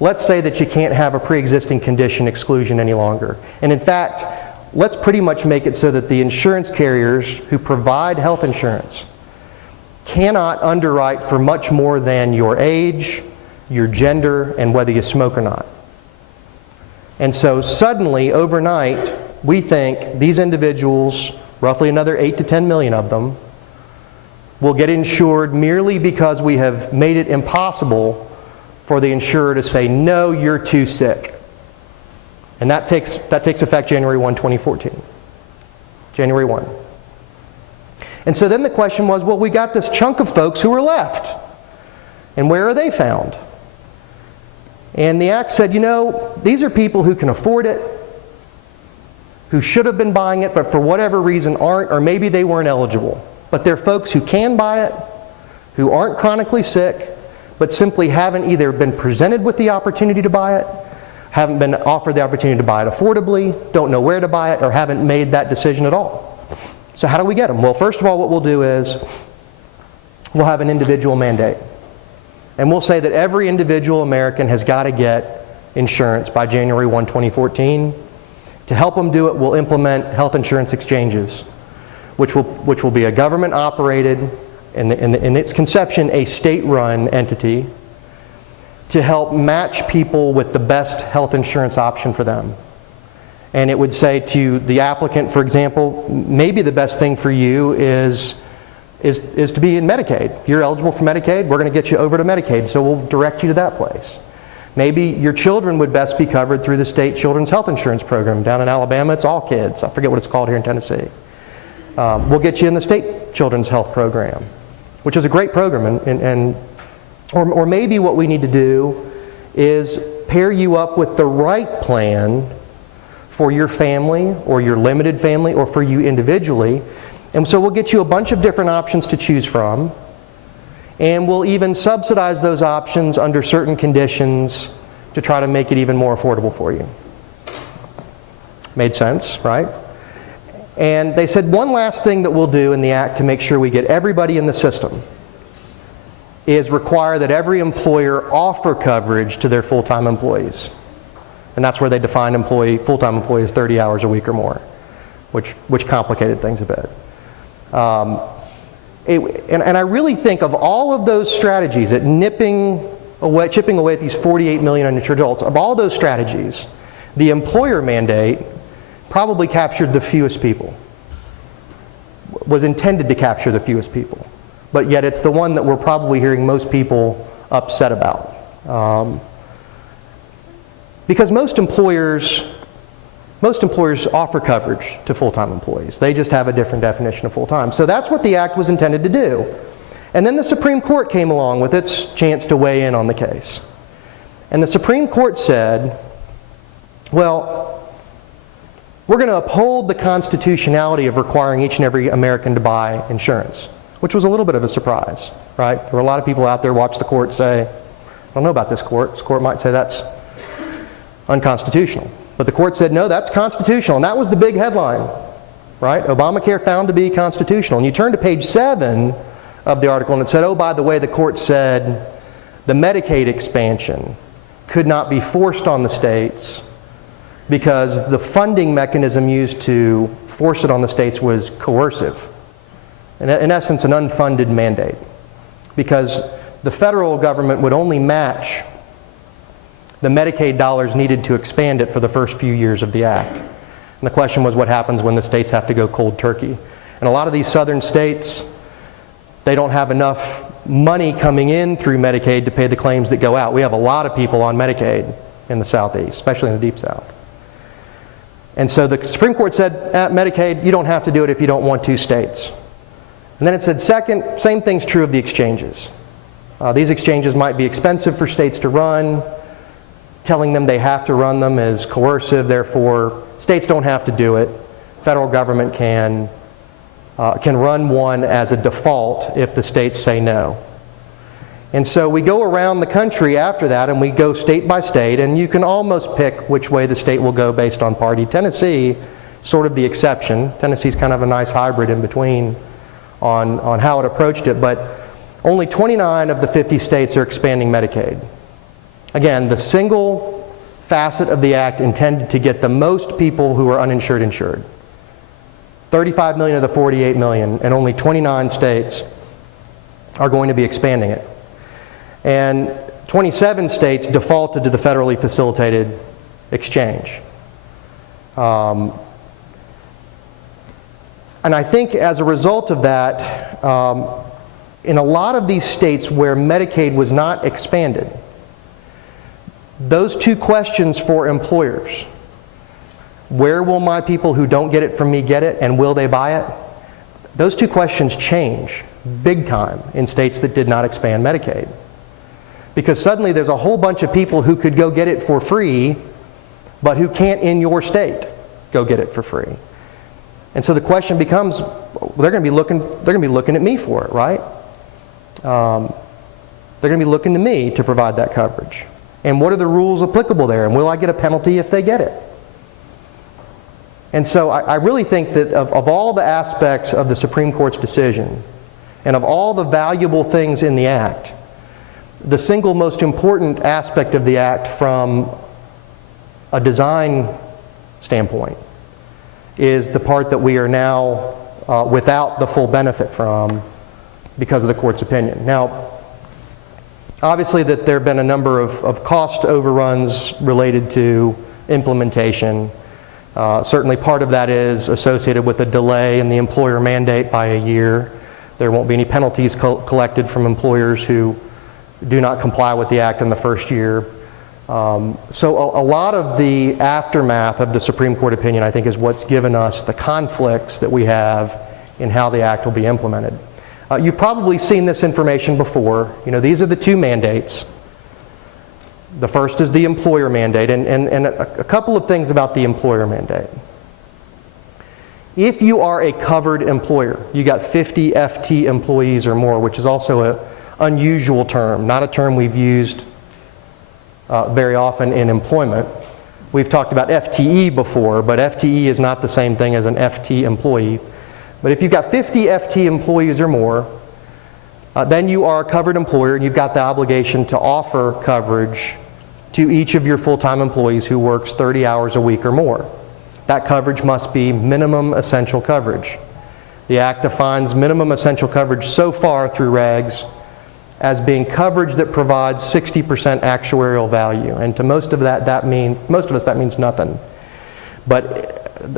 let's say that you can't have a pre-existing condition exclusion any longer. And in fact, let's pretty much make it so that the insurance carriers who provide health insurance cannot underwrite for much more than your age, your gender, and whether you smoke or not. And so suddenly, overnight, we think these individuals, roughly another 8 to 10 million of them, will get insured merely because we have made it impossible for the insurer to say, no, you're too sick. And that takes effect January 1, 2014. January 1. And so then the question was, well, we got this chunk of folks who are left. And where are they found? And the Act said, you know, these are people who can afford it, who should have been buying it, but for whatever reason aren't, or maybe they weren't eligible. But they're folks who can buy it, who aren't chronically sick, but simply haven't either been presented with the opportunity to buy it, haven't been offered the opportunity to buy it affordably, don't know where to buy it, or haven't made that decision at all. So how do we get them? Well, first of all, what we'll do is we'll have an individual mandate. And we'll say that every individual American has got to get insurance by January 1, 2014. To help them do it, we'll implement health insurance exchanges, which will be a government-operated, in its conception, a state-run entity, to help match people with the best health insurance option for them. And it would say to the applicant, for example, maybe the best thing for you is to be in Medicaid. You're eligible for Medicaid, we're going to get you over to Medicaid, so we'll direct you to that place. Maybe your children would best be covered through the state children's health insurance program. Down in Alabama, it's all kids. I forget what it's called here in Tennessee. We'll get you in the state children's health program, which is a great program. Or maybe what we need to do is pair you up with the right plan for your family or your limited family or for you individually. And so we'll get you a bunch of different options to choose from. And we'll even subsidize those options under certain conditions to try to make it even more affordable for you. Made sense, right? And they said one last thing that we'll do in the Act to make sure we get everybody in the system is require that every employer offer coverage to their full-time employees. And that's where they define full-time employee as 30 hours a week or more, which complicated things a bit. And I really think of all of those strategies at chipping away at these 48 million uninsured adults, of all those strategies, the employer mandate probably captured the fewest people, was intended to capture the fewest people. But yet it's the one that we're probably hearing most people upset about. Because most employers offer coverage to full-time employees. They just have a different definition of full-time. So that's what the Act was intended to do. And then the Supreme Court came along with its chance to weigh in on the case. And the Supreme Court said, well, we're going to uphold the constitutionality of requiring each and every American to buy insurance, which was a little bit of a surprise, right? There were a lot of people out there watch the court say, I don't know about this court. This court might say that's unconstitutional. But the court said, no, that's constitutional. And that was the big headline, right? Obamacare found to be constitutional. And you turn to page 7 of the article and it said, oh, by the way, the court said the Medicaid expansion could not be forced on the states because the funding mechanism used to force it on the states was coercive. In essence, an unfunded mandate. Because the federal government would only match the Medicaid dollars needed to expand it for the first few years of the Act. And the question was, what happens when the states have to go cold turkey? And a lot of these southern states, they don't have enough money coming in through Medicaid to pay the claims that go out. We have a lot of people on Medicaid in the Southeast, especially in the Deep South. And so the Supreme Court said, at Medicaid, you don't have to do it if you don't want to, states. And then it said, second, same thing's true of the exchanges. These exchanges might be expensive for states to run. Telling them they have to run them is coercive, therefore states don't have to do it. Federal government can run one as a default if the states say no. And so we go around the country after that and we go state by state, and you can almost pick which way the state will go based on party. Tennessee, sort of the exception. Tennessee's kind of a nice hybrid in between on how it approached it, but only 29 of the 50 states are expanding Medicaid. Again, the single facet of the act intended to get the most people who are uninsured insured. 35 million of the 48 million, and only 29 states are going to be expanding it. And 27 states defaulted to the federally facilitated exchange. And I think as a result of that, in a lot of these states where Medicaid was not expanded, those two questions for employers, where will my people who don't get it from me get it, and will they buy it? Those two questions change big time in states that did not expand Medicaid. Because suddenly there's a whole bunch of people who could go get it for free, but who can't in your state go get it for free. And so the question becomes, they're going to be looking at me for it, right? They're going to be looking to me to provide that coverage. And what are the rules applicable there? And will I get a penalty if they get it? And so I really think that of all the aspects of the Supreme Court's decision, and of all the valuable things in the Act, the single most important aspect of the Act from a design standpoint is the part that we are now without the full benefit from because of the Court's opinion. Now, obviously that there have been a number of cost overruns related to implementation. Certainly part of that is associated with a delay in the employer mandate by a year. There won't be any penalties collected from employers who do not comply with the Act in the first year. So a lot of the aftermath of the Supreme Court opinion, I think, is what's given us the conflicts that we have in how the Act will be implemented. You've probably seen this information before. You know, these are the two mandates. The first is the employer mandate, and a couple of things about the employer mandate. If you are a covered employer, you got 50 FT employees or more, which is also an unusual term, not a term we've used very often in employment. We've talked about FTE before, but FTE is not the same thing as an FT employee. But if you've got 50 FT employees or more, then you are a covered employer and you've got the obligation to offer coverage to each of your full-time employees who works 30 hours a week or more. That coverage must be minimum essential coverage. The Act defines minimum essential coverage so far through regs as being coverage that provides 60% actuarial value. And to most of us that means nothing. But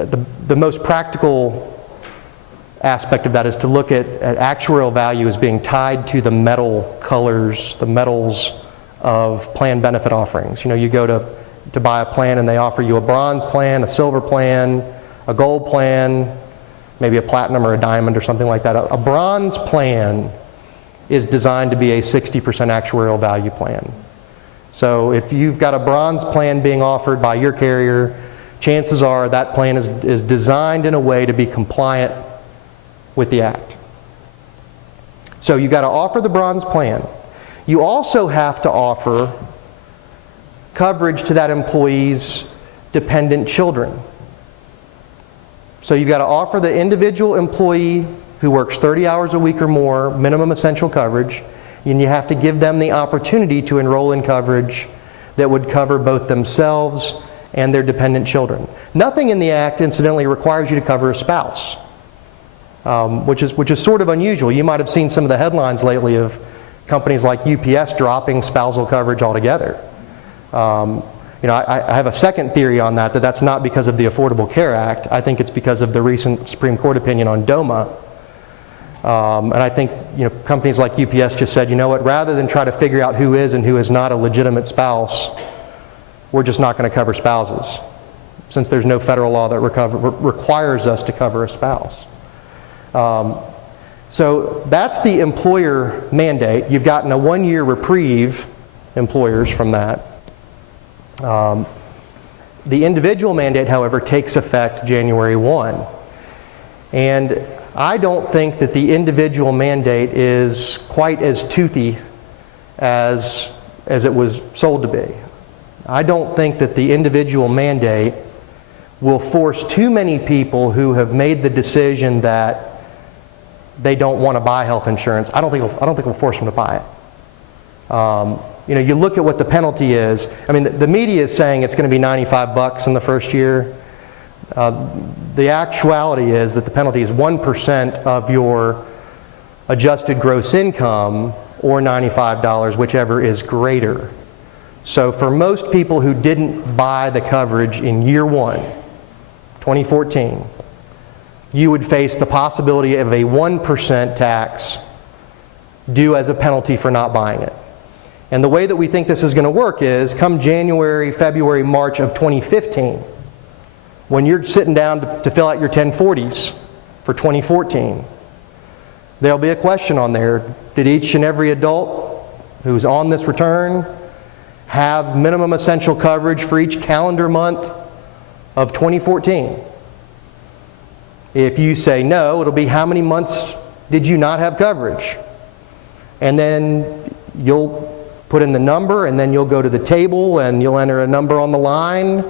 the most practical aspect of that is to look at actuarial value as being tied to the metal colors, the metals of plan benefit offerings. You know, you go to buy a plan and they offer you a bronze plan, a silver plan, a gold plan, maybe a platinum or a diamond or something like that. A bronze plan is designed to be a 60% actuarial value plan. So if you've got a bronze plan being offered by your carrier, chances are that plan is designed in a way to be compliant with the Act. So you've got to offer the bronze plan. You also have to offer coverage to that employee's dependent children. So you've got to offer the individual employee who works 30 hours a week or more minimum essential coverage, and you have to give them the opportunity to enroll in coverage that would cover both themselves and their dependent children. Nothing in the Act, incidentally, requires you to cover a spouse, which is sort of unusual. You might have seen some of the headlines lately of companies like UPS dropping spousal coverage altogether. You know, I have a second theory on that that's not because of the Affordable Care Act. I think it's because of the recent Supreme Court opinion on DOMA. And I think, you know, companies like UPS just said, you know what, rather than try to figure out who is and who is not a legitimate spouse, we're just not going to cover spouses, since there's no federal law that requires us to cover a spouse. So that's the employer mandate. You've gotten a 1-year reprieve, employers, from that. The individual mandate, however, takes effect January 1. And I don't think that the individual mandate is quite as toothy as it was sold to be. I don't think that the individual mandate will force too many people who have made the decision that they don't want to buy health insurance. I don't think it'll force them to buy it. you look at what the penalty is. I mean, the media is saying it's going to be $95 in the first year. The actuality is that the penalty is 1% of your adjusted gross income, or $95, whichever is greater. So for most people who didn't buy the coverage in year 1, 2014, you would face the possibility of a 1% tax due as a penalty for not buying it. And the way that we think this is going to work is, come January, February, March of 2015, when you're sitting down to fill out your 1040s for 2014, there'll be a question on there. Did each and every adult who's on this return have minimum essential coverage for each calendar month of 2014? If you say no, it'll be how many months did you not have coverage? And then you'll put in the number, and then you'll go to the table and you'll enter a number on the line,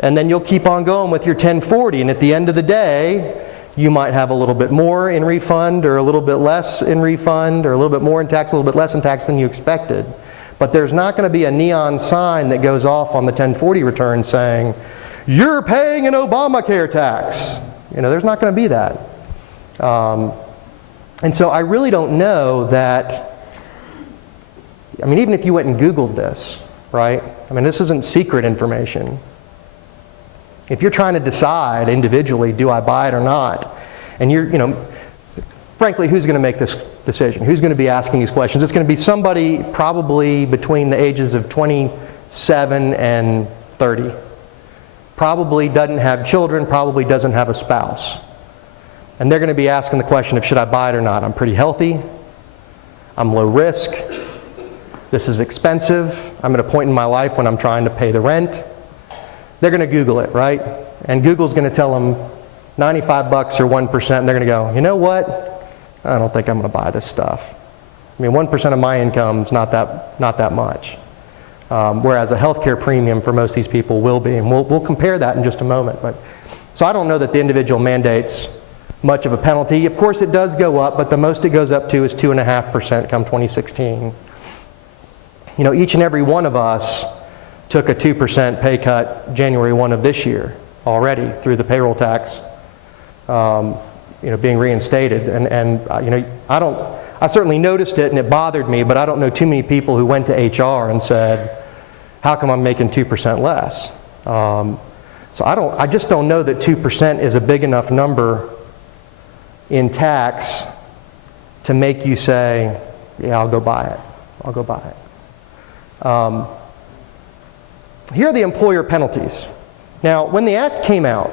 and then you'll keep on going with your 1040, and at the end of the day, you might have a little bit more in refund, or a little bit less in refund, or a little bit more in tax, a little bit less in tax than you expected. But there's not going to be a neon sign that goes off on the 1040 return saying, "You're paying an Obamacare tax." There's not going to be that. And so I really don't know that, even if you went and Googled this, right? This isn't secret information. If you're trying to decide individually, do I buy it or not? And frankly, who's going to make this decision? Who's going to be asking these questions? It's going to be somebody probably between the ages of 27 and 30. Probably doesn't have children, probably doesn't have a spouse. And they're going to be asking the question of, should I buy it or not? I'm pretty healthy. I'm low risk. This is expensive. I'm at a point in my life when I'm trying to pay the rent. They're going to Google it, right? And Google's going to tell them $95 or 1%, and they're going to go, you know what? I don't think I'm going to buy this stuff. 1% of my income is not that much. Whereas a healthcare premium for most of these people will be. And we'll compare that in just a moment. So I don't know that the individual mandates much of a penalty. Of course it does go up, but the most it goes up to is 2.5% come 2016. Each and every one of us took a 2% pay cut January 1 of this year already through the payroll tax being reinstated. And I certainly noticed it and it bothered me, but I don't know too many people who went to HR and said, how come I'm making 2% less? So I just don't know that 2% is a big enough number in tax to make you say, yeah, I'll go buy it. I'll go buy it. Here are the employer penalties. Now, when the Act came out,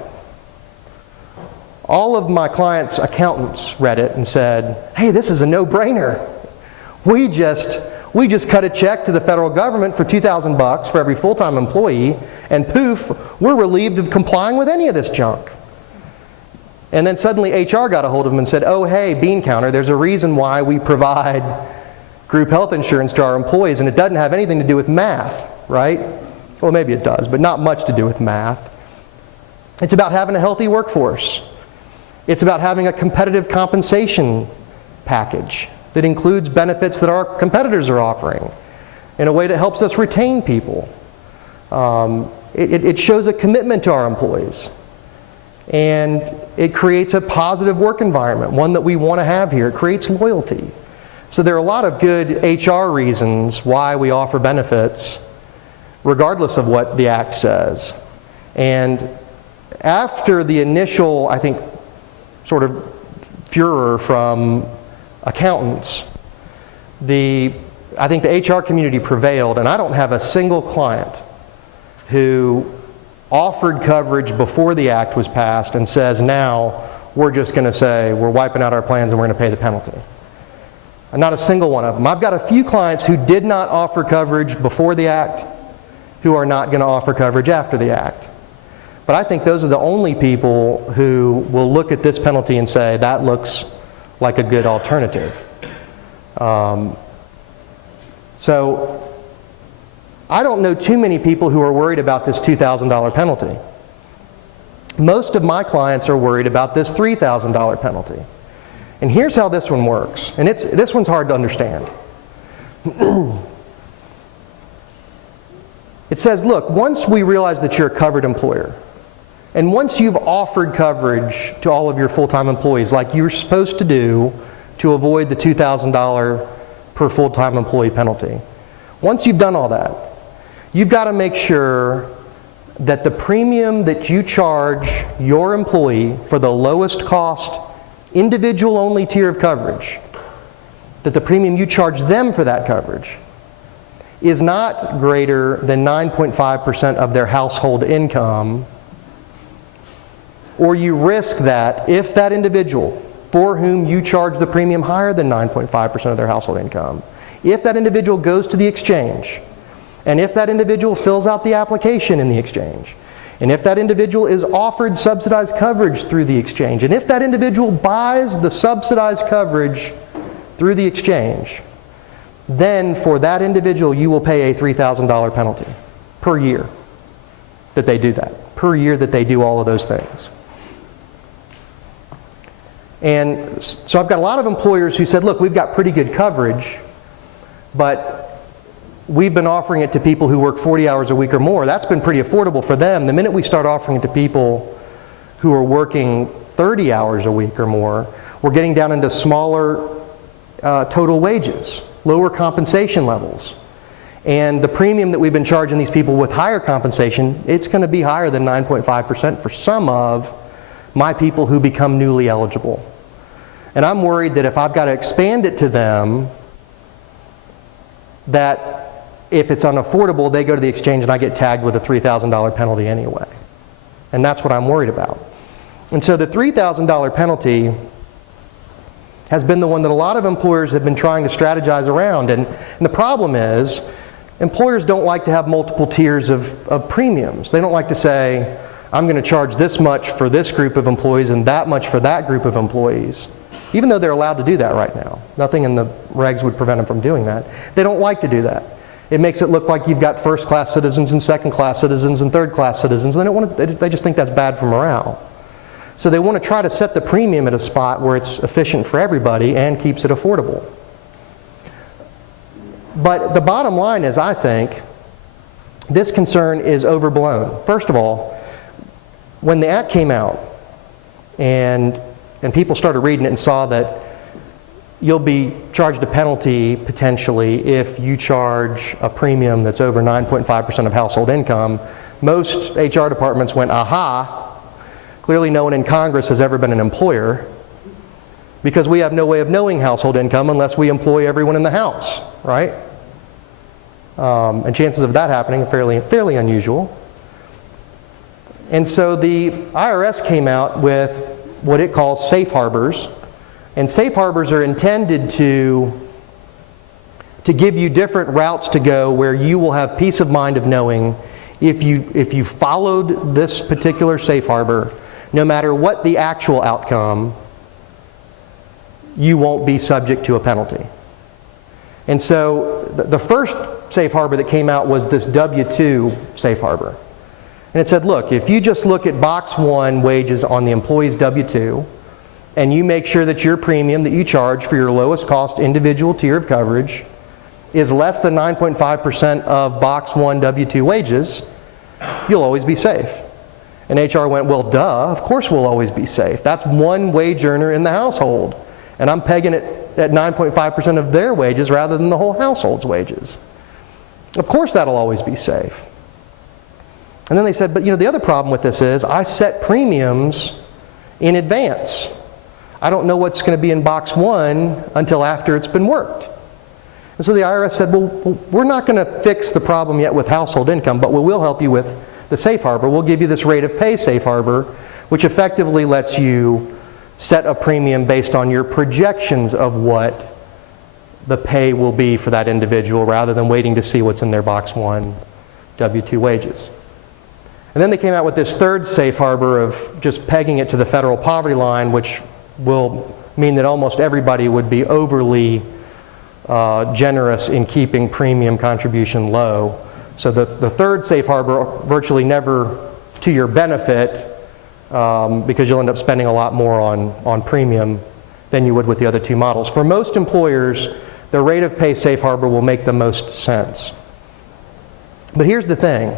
all of my clients' accountants read it and said, hey, this is a no-brainer. We just cut a check to the federal government for $2,000 for every full-time employee, and poof, we're relieved of complying with any of this junk. And then suddenly HR got a hold of them and said, oh, hey, bean counter, there's a reason why we provide group health insurance to our employees, and it doesn't have anything to do with math, right? Well, maybe it does, but not much to do with math. It's about having a healthy workforce. It's about having a competitive compensation package that includes benefits that our competitors are offering in a way that helps us retain people. It shows a commitment to our employees. And it creates a positive work environment, one that we want to have here. It creates loyalty. So there are a lot of good HR reasons why we offer benefits, regardless of what the Act says. And after the initial, I think, sort of furor from accountants, I think the HR community prevailed, and I don't have a single client who offered coverage before the Act was passed and says, now we're just going to say we're wiping out our plans and we're going to pay the penalty. Not a single one of them. I've got a few clients who did not offer coverage before the Act who are not going to offer coverage after the Act. But I think those are the only people who will look at this penalty and say, that looks like a good alternative. So I don't know too many people who are worried about this $2,000 penalty. Most of my clients are worried about this $3,000 penalty. And here's how this one works. And this one's hard to understand. It says, look, once we realize that you're a covered employer, and once you've offered coverage to all of your full-time employees like you're supposed to do to avoid the $2,000 per full-time employee penalty, once you've done all that, you've got to make sure that the premium that you charge your employee for the lowest cost, individual-only tier of coverage, that the premium you charge them for that coverage is not greater than 9.5% of their household income, or you risk that if that individual for whom you charge the premium higher than 9.5% of their household income, if that individual goes to the exchange, and if that individual fills out the application in the exchange, and if that individual is offered subsidized coverage through the exchange, and if that individual buys the subsidized coverage through the exchange, then for that individual you will pay a $3,000 penalty per year that they do that, per year that they do all of those things. And so I've got a lot of employers who said, look, we've got pretty good coverage, but we've been offering it to people who work 40 hours a week or more. That's been pretty affordable for them. The minute we start offering it to people who are working 30 hours a week or more, we're getting down into smaller total wages, lower compensation levels. And the premium that we've been charging these people with higher compensation, it's going to be higher than 9.5% for some of my people who become newly eligible. And I'm worried that if I've got to expand it to them, that if it's unaffordable, they go to the exchange and I get tagged with a $3,000 penalty anyway. And that's what I'm worried about. And so the $3,000 penalty has been the one that a lot of employers have been trying to strategize around. And the problem is, employers don't like to have multiple tiers of premiums. They don't like to say, I'm going to charge this much for this group of employees and that much for that group of employees. Even though they're allowed to do that right now. Nothing in the regs would prevent them from doing that. They don't like to do that. It makes it look like you've got first-class citizens and second-class citizens and third-class citizens. And they just think that's bad for morale. So they want to try to set the premium at a spot where it's efficient for everybody and keeps it affordable. But the bottom line is, I think, this concern is overblown. First of all, when the Act came out and people started reading it and saw that you'll be charged a penalty potentially if you charge a premium that's over 9.5% of household income, most HR departments went, aha, clearly no one in Congress has ever been an employer because we have no way of knowing household income unless we employ everyone in the house, right? And chances of that happening are fairly unusual. And so the IRS came out with what it calls safe harbors. And safe harbors are intended to give you different routes to go where you will have peace of mind of knowing if you followed this particular safe harbor, no matter what the actual outcome, you won't be subject to a penalty. And so the first safe harbor that came out was this W-2 safe harbor. And it said, look, if you just look at box 1 wages on the employee's W-2, and you make sure that your premium that you charge for your lowest cost individual tier of coverage is less than 9.5% of box 1 W-2 wages, you'll always be safe. And HR went, well, duh, of course we'll always be safe. That's one wage earner in the household. And I'm pegging it at 9.5% of their wages rather than the whole household's wages. Of course that'll always be safe. And then they said, but the other problem with this is I set premiums in advance. I don't know what's going to be in box 1 until after it's been worked. And so the IRS said, well, we're not going to fix the problem yet with household income, but we will help you with the safe harbor. We'll give you this rate of pay safe harbor, which effectively lets you set a premium based on your projections of what the pay will be for that individual rather than waiting to see what's in their box 1 W-2 wages. And then they came out with this third safe harbor of just pegging it to the federal poverty line, which will mean that almost everybody would be overly generous in keeping premium contribution low. So the third safe harbor virtually never to your benefit because you'll end up spending a lot more on premium than you would with the other two models. For most employers, the rate of pay safe harbor will make the most sense. But here's the thing.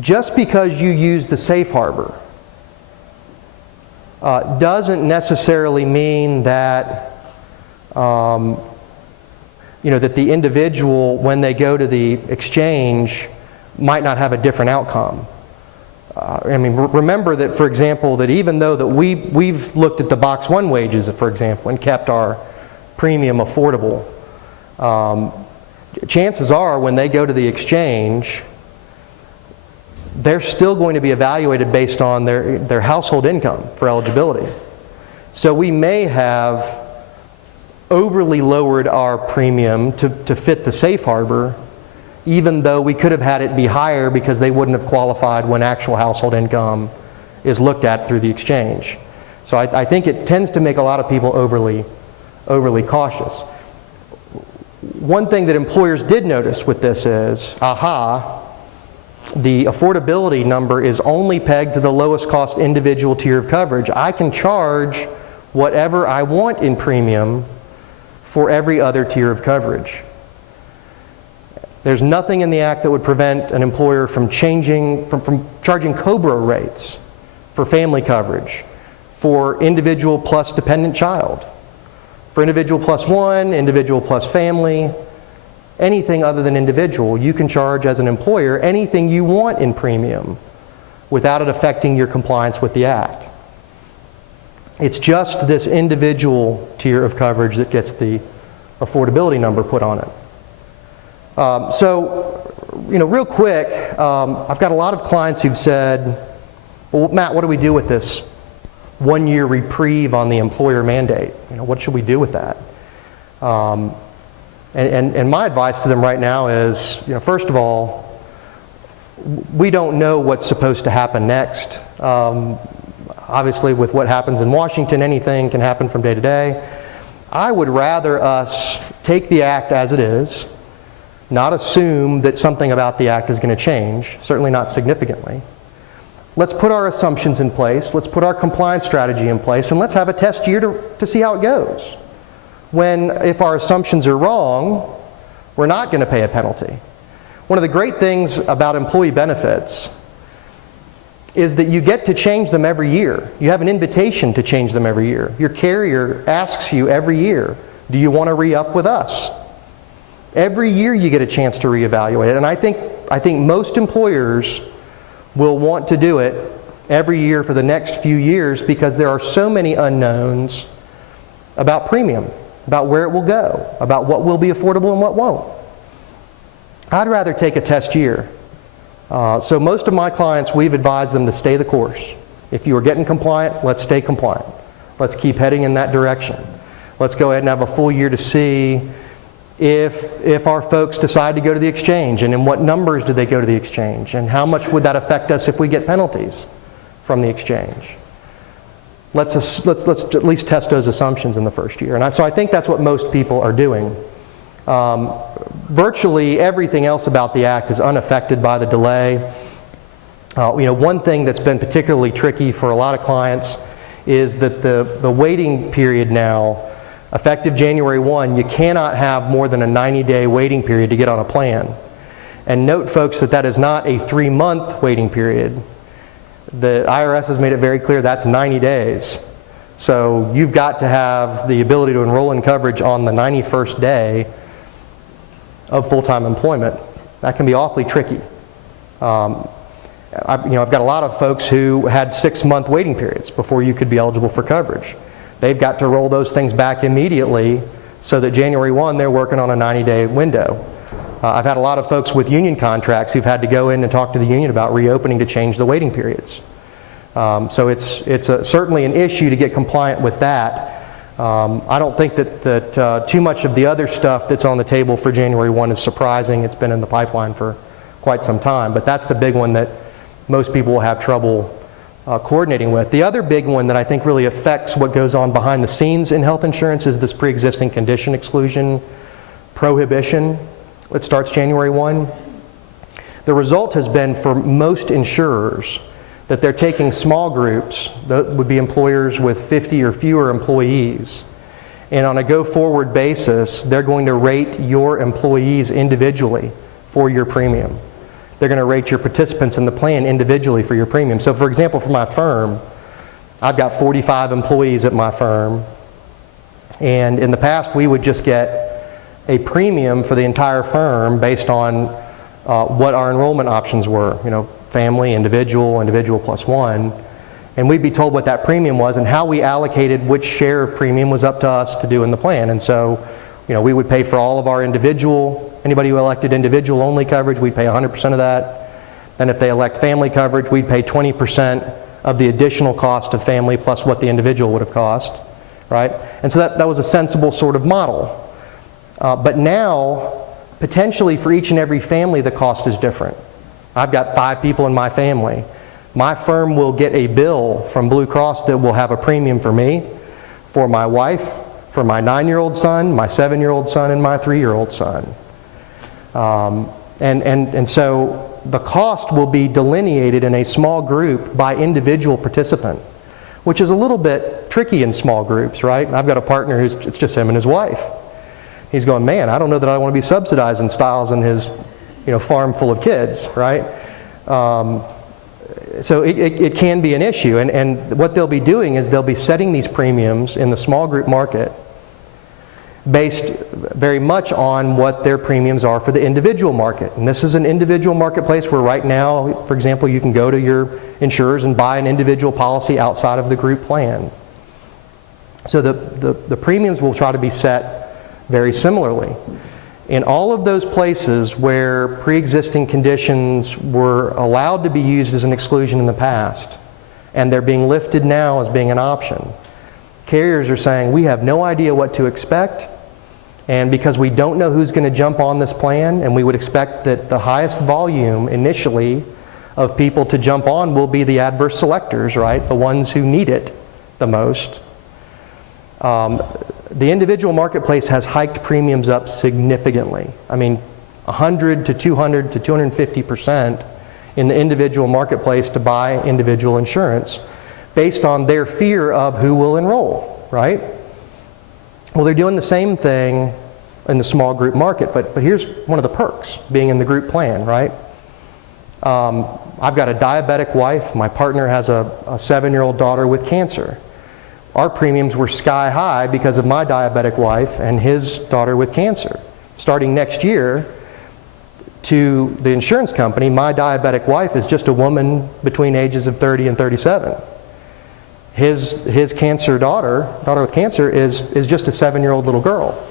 Just because you use the safe harbor doesn't necessarily mean that that the individual, when they go to the exchange, might not have a different outcome. Remember that, for example, that even though that we've looked at the Box 1 wages, for example, and kept our premium affordable, chances are when they go to the exchange, they're still going to be evaluated based on their household income for eligibility. So we may have overly lowered our premium to fit the safe harbor, even though we could have had it be higher because they wouldn't have qualified when actual household income is looked at through the exchange. So I think it tends to make a lot of people overly cautious. One thing that employers did notice with this is, the affordability number is only pegged to the lowest cost individual tier of coverage. I can charge whatever I want in premium for every other tier of coverage. There's nothing in the Act that would prevent an employer from charging COBRA rates for family coverage, for individual plus dependent child, for individual plus one, individual plus family, anything other than individual. You can charge as an employer anything you want in premium without it affecting your compliance with the Act. It's just this individual tier of coverage that gets the affordability number put on it. Real quick, I've got a lot of clients who've said, well, Matt, what do we do with this 1 year reprieve on the employer mandate? What should we do with that? And my advice to them right now is, first of all, we don't know what's supposed to happen next. Obviously, with what happens in Washington, anything can happen from day to day. I would rather us take the Act as it is, not assume that something about the Act is going to change, certainly not significantly. Let's put our assumptions in place, let's put our compliance strategy in place, and let's have a test year to see how it goes. If our assumptions are wrong, we're not going to pay a penalty. One of the great things about employee benefits is that you get to change them every year. You have an invitation to change them every year. Your carrier asks you every year, do you want to re-up with us? Every year you get a chance to reevaluate it. And I think most employers will want to do it every year for the next few years because there are so many unknowns about premium, about where it will go, about what will be affordable and what won't. I'd rather take a test year. So most of my clients, we've advised them to stay the course. If you are getting compliant, let's stay compliant. Let's keep heading in that direction. Let's go ahead and have a full year to see if our folks decide to go to the exchange, and in what numbers do they go to the exchange, and how much would that affect us if we get penalties from the exchange. Let's at least test those assumptions in the first year. And so I think that's what most people are doing. Virtually everything else about the Act is unaffected by the delay. One thing that's been particularly tricky for a lot of clients is that the waiting period now, effective January 1, you cannot have more than a 90-day waiting period to get on a plan. And note, folks, that is not a 3-month waiting period. The IRS has made it very clear that's 90 days. So you've got to have the ability to enroll in coverage on the 91st day of full-time employment. That can be awfully tricky. I've got a lot of folks who had 6-month waiting periods before you could be eligible for coverage. They've got to roll those things back immediately so that January 1 they're working on a 90-day window. I've had a lot of folks with union contracts who've had to go in and talk to the union about reopening to change the waiting periods. So it's certainly an issue to get compliant with that. I don't think that too much of the other stuff that's on the table for January 1 is surprising. It's been in the pipeline for quite some time, but that's the big one that most people will have trouble coordinating with. The other big one that I think really affects what goes on behind the scenes in health insurance is this pre-existing condition exclusion prohibition. It starts January 1. The result has been for most insurers that they're taking small groups, that would be employers with 50 or fewer employees, and on a go-forward basis, they're going to rate your employees individually for your premium. They're going to rate your participants in the plan individually for your premium. So for example, for my firm, I've got 45 employees at my firm, and in the past we would just get a premium for the entire firm based on what our enrollment options were, family, individual, individual plus one, and we'd be told what that premium was, and how we allocated which share of premium was up to us to do in the plan. And so, we would pay for all of our individual, anybody who elected individual only coverage, we'd pay 100% of that. And if they elect family coverage, we'd pay 20% of the additional cost of family plus what the individual would have cost, right? And so that was a sensible sort of model. But now, potentially for each and every family, the cost is different. I've got 5 people in my family. My firm will get a bill from Blue Cross that will have a premium for me, for my wife, for my 9-year-old son, my 7-year-old son, and my 3-year-old son. And so the cost will be delineated in a small group by individual participant, which is a little bit tricky in small groups, right? I've got a partner it's just him and his wife. He's going, man, I don't know that I want to be subsidizing Stiles and his farm full of kids, right? So it can be an issue. And what they'll be doing is they'll be setting these premiums in the small group market based very much on what their premiums are for the individual market. And this is an individual marketplace where right now, for example, you can go to your insurers and buy an individual policy outside of the group plan. So the premiums will try to be set very similarly. In all of those places where pre-existing conditions were allowed to be used as an exclusion in the past, and they're being lifted now as being an option, carriers are saying, we have no idea what to expect, and because we don't know who's going to jump on this plan, and we would expect that the highest volume initially of people to jump on will be the adverse selectors, right? The ones who need it the most. The individual marketplace has hiked premiums up significantly. I mean, 100 to 200 to 250% in the individual marketplace to buy individual insurance based on their fear of who will enroll, right? Well, they're doing the same thing in the small group market, but here's one of the perks, being in the group plan, right? I've got a diabetic wife. My partner has a 7-year-old daughter with cancer. Our premiums were sky high because of my diabetic wife and his daughter with cancer. Starting next year, to the insurance company, my diabetic wife is just a woman between ages of 30 and 37. His cancer daughter with cancer, is just a 7-year-old little girl.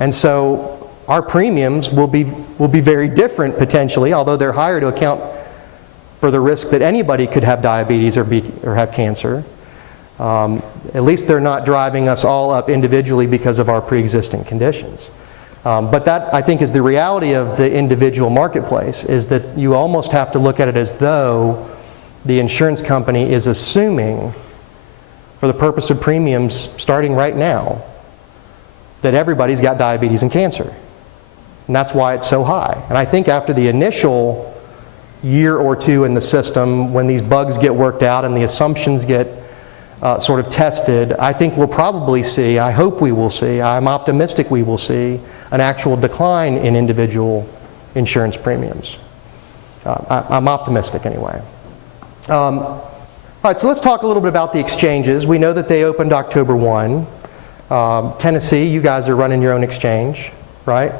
And so our premiums will be very different potentially, although they're higher to account for the risk that anybody could have diabetes or have cancer. At least they're not driving us all up individually because of our pre-existing conditions. But that, I think, is the reality of the individual marketplace, is that you almost have to look at it as though the insurance company is assuming, for the purpose of premiums starting right now, that everybody's got diabetes and cancer. And that's why it's so high. And I think after the initial year or two in the system, when these bugs get worked out and the assumptions get sort of tested, I think we'll probably see, I hope we will see, I'm optimistic we will see an actual decline in individual insurance premiums. I'm optimistic anyway. All right, so let's talk a little bit about the exchanges. We know that they opened October 1. Tennessee, you guys are running your own exchange, right?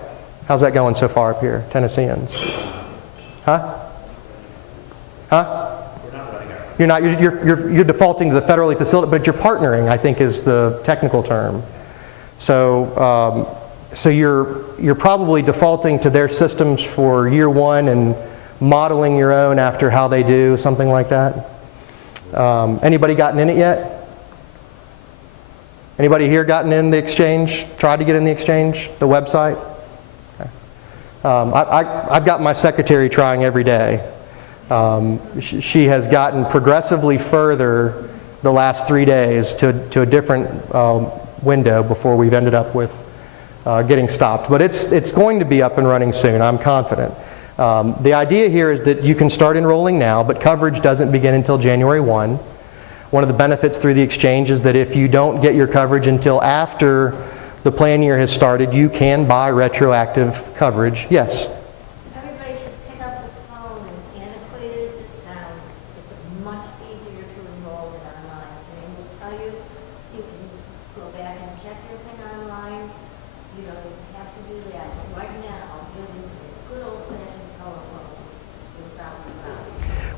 How's that going so far up here, Tennesseans? Huh? You're not. You're defaulting to the federally facilitated, but you're partnering, I think, is the technical term. So, so you're probably defaulting to their systems for year one and modeling your own after how they do, something like that. Anybody gotten in it yet? Anybody here gotten in the exchange? Tried to get in the exchange, the website? Okay. I've got my secretary trying every day. She has gotten progressively further the last 3 days to a different window before we've ended up with getting stopped. But it's going to be up and running soon, I'm confident. The idea here is that you can start enrolling now, but coverage doesn't begin until January 1. One of the benefits through the exchange is that if you don't get your coverage until after the plan year has started, you can buy retroactive coverage. Yes? Everybody should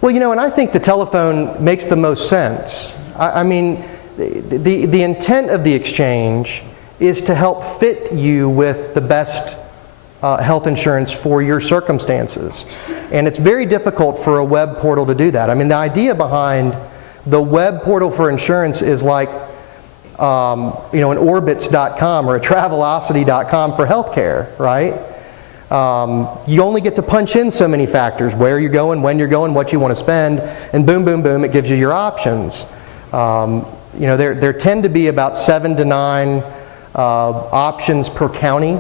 Well, and I think the telephone makes the most sense. I mean, the intent of the exchange is to help fit you with the best health insurance for your circumstances. And it's very difficult for a web portal to do that. I mean, the idea behind the web portal for insurance is like, an Orbitz.com or a Travelocity.com for healthcare, right? You only get to punch in so many factors: where you're going, when you're going, what you want to spend, and boom, boom, boom, it gives you your options. There tend to be about 7 to 9 options per county,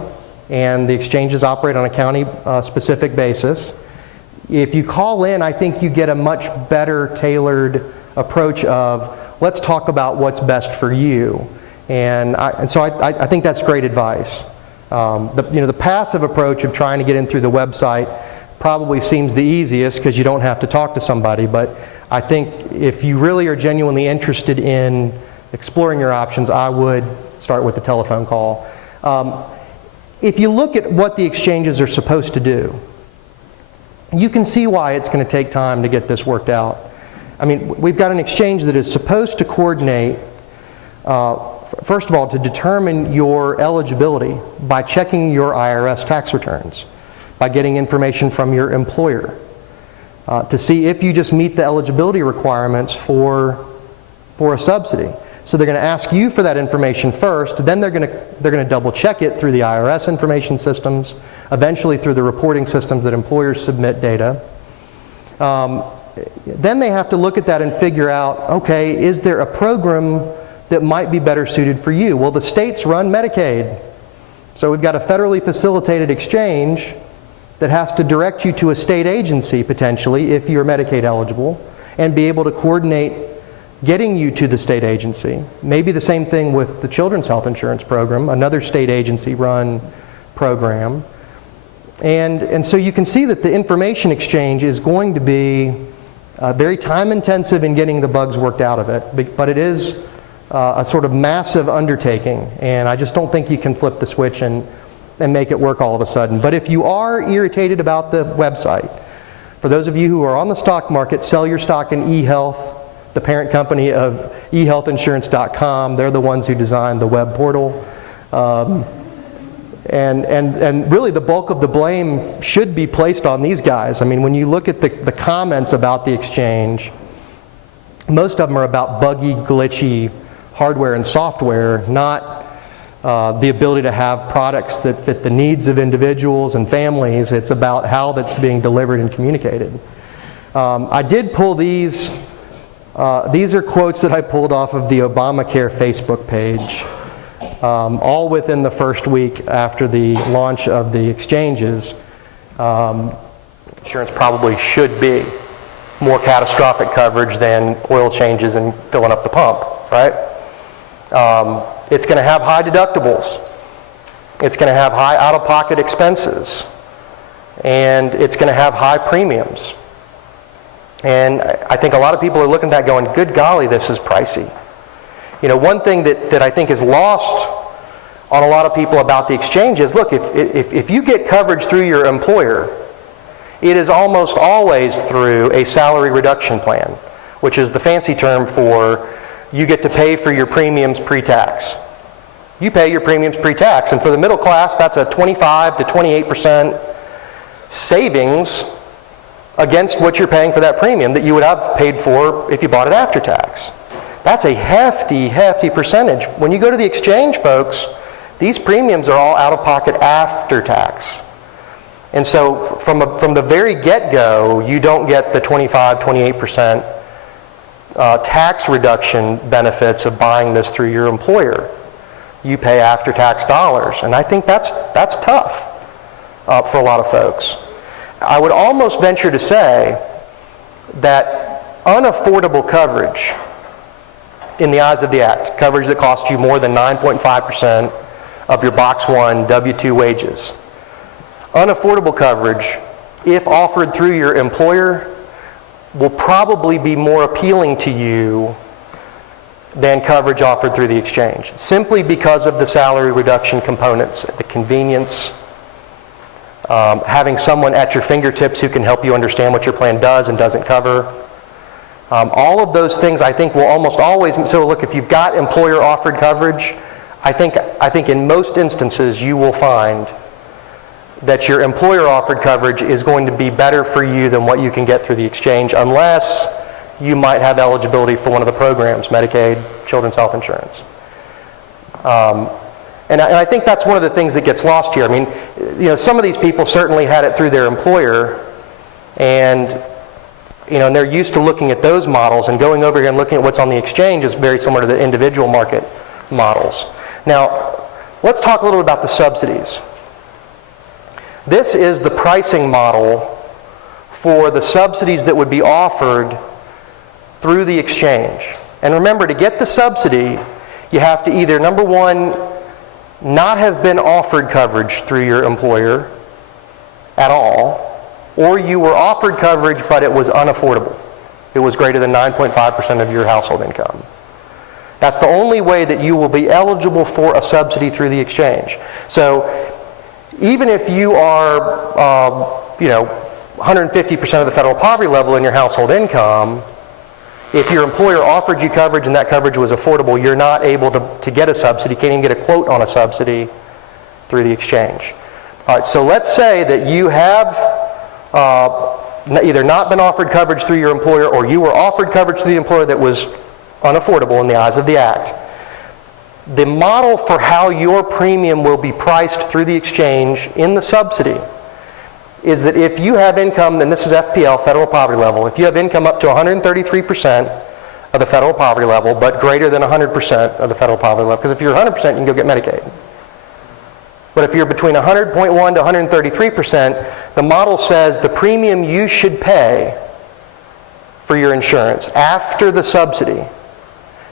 and the exchanges operate on a county-specific basis. If you call in, I think you get a much better tailored approach of, let's talk about what's best for you. And so I think that's great advice. The passive approach of trying to get in through the website probably seems the easiest because you don't have to talk to somebody. But I think if you really are genuinely interested in exploring your options, I would start with the telephone call. If you look at what the exchanges are supposed to do, you can see why it's going to take time to get this worked out. I mean, we've got an exchange that is supposed to coordinate, first of all, to determine your eligibility by checking your IRS tax returns, by getting information from your employer, to see if you just meet the eligibility requirements for a subsidy. So they're going to ask you for that information first, then they're going to double check it through the IRS information systems, eventually through the reporting systems that employers submit data. Then they have to look at that and figure out, okay, is there a program that might be better suited for you? Well, the states run Medicaid. So we've got a federally facilitated exchange that has to direct you to a state agency, potentially, if you're Medicaid eligible, and be able to coordinate getting you to the state agency. Maybe the same thing with the Children's Health Insurance Program, another state agency-run program. And so you can see that the information exchange is going to be very time-intensive in getting the bugs worked out of it, but it is a sort of massive undertaking, and I just don't think you can flip the switch and make it work all of a sudden. But if you are irritated about the website, for those of you who are on the stock market, sell your stock in eHealth, the parent company of eHealthInsurance.com. They're the ones who designed the web portal. And really the bulk of the blame should be placed on these guys. I mean, when you look at the comments about the exchange, most of them are about buggy, glitchy hardware and software, not the ability to have products that fit the needs of individuals and families. It's about how that's being delivered and communicated. I did pull these. These are quotes that I pulled off of the Obamacare Facebook page, all within the first week after the launch of the exchanges. Insurance probably should be more catastrophic coverage than oil changes and filling up the pump, right? It's going to have high deductibles. It's going to have high out-of-pocket expenses. And it's going to have high premiums. And I think a lot of people are looking at that going, good golly, this is pricey. One thing that I think is lost on a lot of people about the exchange is, look, if you get coverage through your employer, it is almost always through a salary reduction plan, which is the fancy term for you get to pay for your premiums pre-tax. You pay your premiums pre-tax, and for the middle class, that's a 25 to 28% savings against what you're paying for that premium that you would have paid for if you bought it after tax. That's a hefty, hefty percentage. When you go to the exchange, folks, these premiums are all out of pocket after tax. And so from the very get-go, you don't get the 25, 28% tax reduction benefits of buying this through your employer. You pay after-tax dollars. And I think that's tough for a lot of folks. I would almost venture to say that unaffordable coverage in the eyes of the Act, coverage that costs you more than 9.5% of your Box 1 W-2 wages, unaffordable coverage, if offered through your employer, will probably be more appealing to you than coverage offered through the exchange, simply because of the salary reduction components, the convenience, having someone at your fingertips who can help you understand what your plan does and doesn't cover. All of those things I think will almost always, so look, if you've got employer offered coverage, I think in most instances you will find that your employer offered coverage is going to be better for you than what you can get through the exchange, unless you might have eligibility for one of the programs, Medicaid, Children's Health Insurance. And I think that's one of the things that gets lost here. I mean, some of these people certainly had it through their employer, and and they're used to looking at those models, and going over here and looking at what's on the exchange is very similar to the individual market models. Now, let's talk a little bit about the subsidies. This is the pricing model for the subsidies that would be offered through the exchange. And remember, to get the subsidy, you have to either, number one, not have been offered coverage through your employer at all, or you were offered coverage but it was unaffordable. It was greater than 9.5% of your household income. That's the only way that you will be eligible for a subsidy through the exchange. So even if you are, 150% of the federal poverty level in your household income, if your employer offered you coverage and that coverage was affordable, you're not able to get a subsidy. You can't even get a quote on a subsidy through the exchange. All right, so let's say that you have either not been offered coverage through your employer, or you were offered coverage through the employer that was unaffordable in the eyes of the Act. The model for how your premium will be priced through the exchange in the subsidy is that if you have income, and this is FPL, federal poverty level, if you have income up to 133% of the federal poverty level, but greater than 100% of the federal poverty level, because if you're 100%, you can go get Medicaid. But if you're between 100.1 to 133%, the model says the premium you should pay for your insurance after the subsidy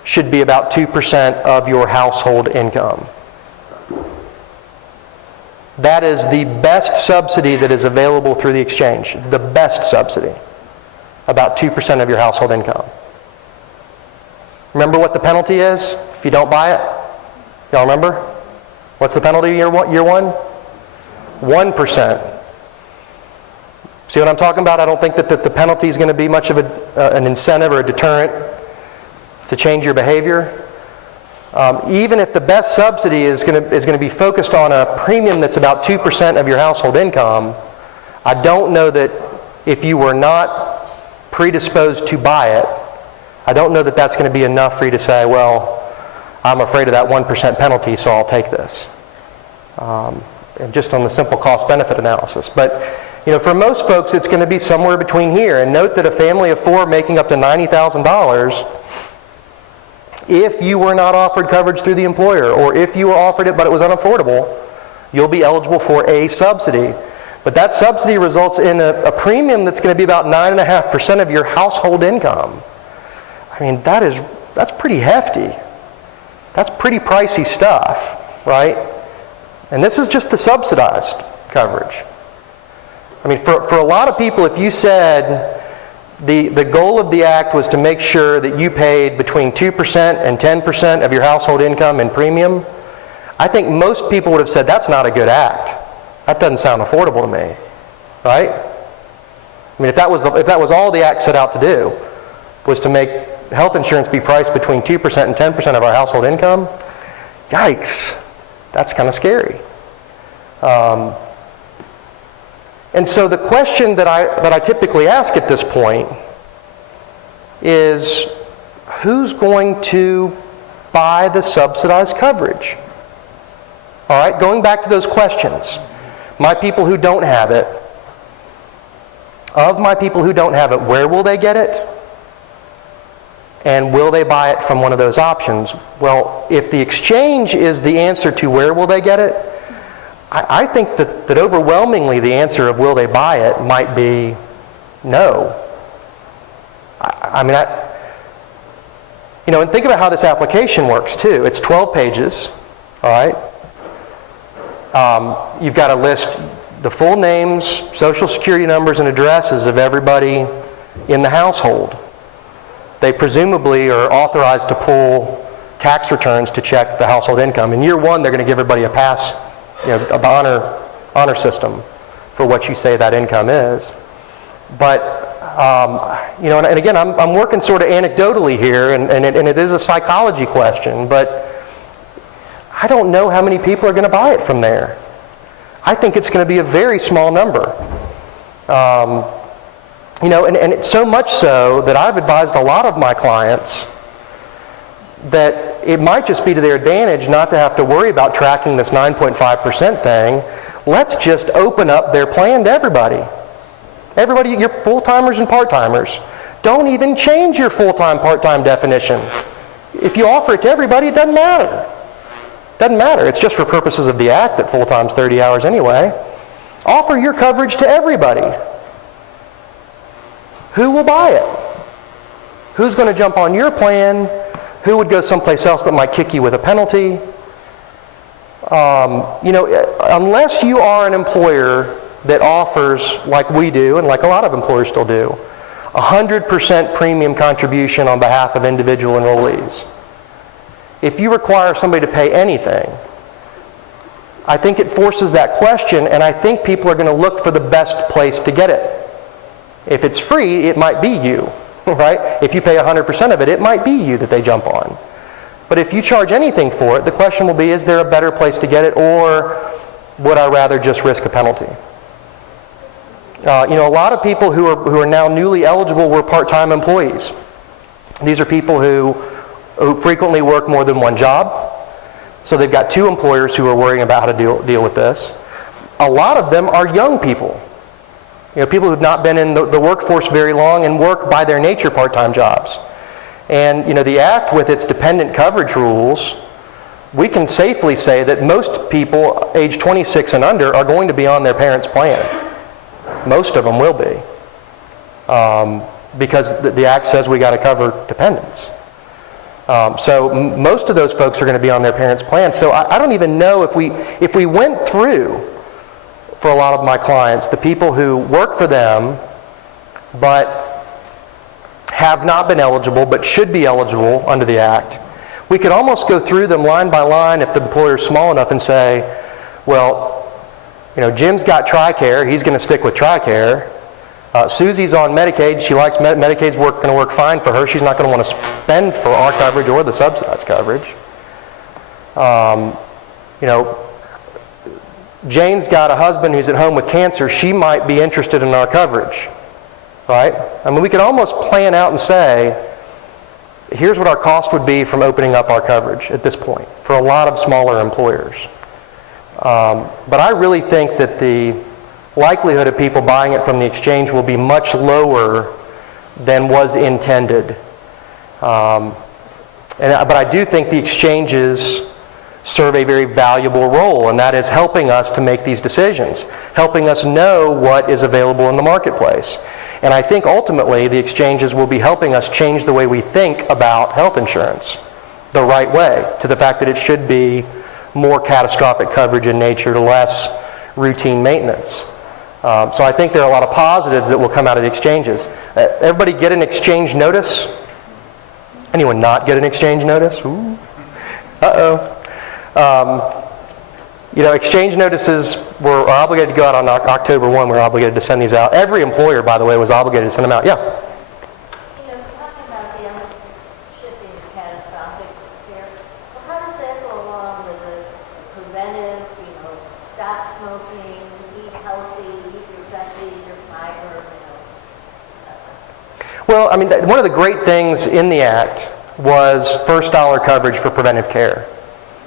should be about 2% of your household income. That is the best subsidy that is available through the exchange. The best subsidy. About 2% of your household income. Remember what the penalty is if you don't buy it? Y'all remember? What's the penalty year one? 1%. See what I'm talking about? I don't think that the penalty is going to be much of an incentive or a deterrent to change your behavior. Even if the best subsidy is going to be focused on a premium that's about 2% of your household income, I don't know that if you were not predisposed to buy it, I don't know that that's going to be enough for you to say, well, I'm afraid of that 1% penalty, so I'll take this. And just on the simple cost-benefit analysis. But for most folks, it's going to be somewhere between here. And note that a family of four making up to $90,000, if you were not offered coverage through the employer, or if you were offered it but it was unaffordable, you'll be eligible for a subsidy. But that subsidy results in a premium that's going to be about 9.5% of your household income. I mean, that's pretty hefty. That's pretty pricey stuff, right? And this is just the subsidized coverage. I mean, for a lot of people, if you said the goal of the Act was to make sure that you paid between 2% and 10% of your household income in premium, I think most people would have said, that's not a good Act. That doesn't sound affordable to me, right? I mean, if that was all the Act set out to do, was to make health insurance be priced between 2% and 10% of our household income, yikes, that's kind of scary. And so the question that I typically ask at this point is, who's going to buy the subsidized coverage? All right, going back to those questions. My people who don't have it, of my people who don't have it, where will they get it? And will they buy it from one of those options? Well, if the exchange is the answer to where will they get it, I think that overwhelmingly the answer of will they buy it might be no. And think about how this application works too. It's 12 pages, all right? You've got to list the full names, social security numbers, and addresses of everybody in the household. They presumably are authorized to pull tax returns to check the household income. In year one, they're going to give everybody a pass, the honor system. for what you say that income is. But, you know, and again, I'm working sort of anecdotally here, and it is a psychology question, but I don't know how many people are going to buy it from there. I think it's going to be a very small number. You know, and it's so much so that I've advised a lot of my clients that it might just be to their advantage not to have to worry about tracking this 9.5% thing. Let's just open up their plan to everybody. Everybody, your full-timers and part-timers. Don't even change your full-time, part-time definition. If you offer it to everybody, it doesn't matter. Doesn't matter. It's just for purposes of the Act that full-time's 30 hours anyway. Offer your coverage to everybody. Who will buy it? Who's going to jump on your plan? Who would go someplace else that might kick you with a penalty? You know, unless you are an employer that offers, like we do, and like a lot of employers still do, 100% premium contribution on behalf of individual enrollees. If you require somebody to pay anything, I think it forces that question, and I think people are going to look for the best place to get it. If it's free, it might be you, right? If you pay 100% of it, it might be you that they jump on. But if you charge anything for it, the question will be, is there a better place to get it, or would I rather just risk a penalty? You know, a lot of people who are now newly eligible were part-time employees. These are people who frequently work more than one job. So they've got two employers who are worrying about how to deal with this. A lot of them are young people. You know, people who've not been in the workforce very long and work by their nature part-time jobs. And, you know, the Act with its dependent coverage rules, we can safely say that most people age 26 and under are going to be on their parents' plan. Most of them will be. Because the Act says we got to cover dependents. So most of those folks are going to be on their parents' plan. So I don't even know if we went through, for a lot of my clients, the people who work for them but have not been eligible but should be eligible under the Act, we could almost go through them line by line if the employer is small enough and say, well, you know, Jim's got TRICARE, he's going to stick with TRICARE. Susie's on Medicaid, she likes Medicaid's going to work fine for her, she's not going to want to spend for our coverage or the subsidized coverage. You know, Jane's got a husband who's at home with cancer, she might be interested in our coverage, right? I mean, we could almost plan out and say, here's what our cost would be from opening up our coverage at this point for a lot of smaller employers. But I really think that the likelihood of people buying it from the exchange will be much lower than was intended. But I do think the exchanges serve a very valuable role, and that is helping us to make these decisions, helping us know what is available in the marketplace. And I think ultimately the exchanges will be helping us change the way we think about health insurance the right way, to the fact that it should be more catastrophic coverage in nature, less routine maintenance. So I think there are a lot of positives that will come out of the exchanges. Everybody get an exchange notice? Anyone not get an exchange notice? Ooh. Uh-oh. You know, exchange notices are obligated to go out on October 1. We're obligated to send these out. Every employer, by the way, was obligated to send them out. Yeah? You know, talking about the shifting to catastrophic care, well, how does that go along with the preventive, you know, stop smoking, eat healthy, eat your veggies, your fiber, you know? Well, I mean, one of the great things in the Act was first dollar coverage for preventive care,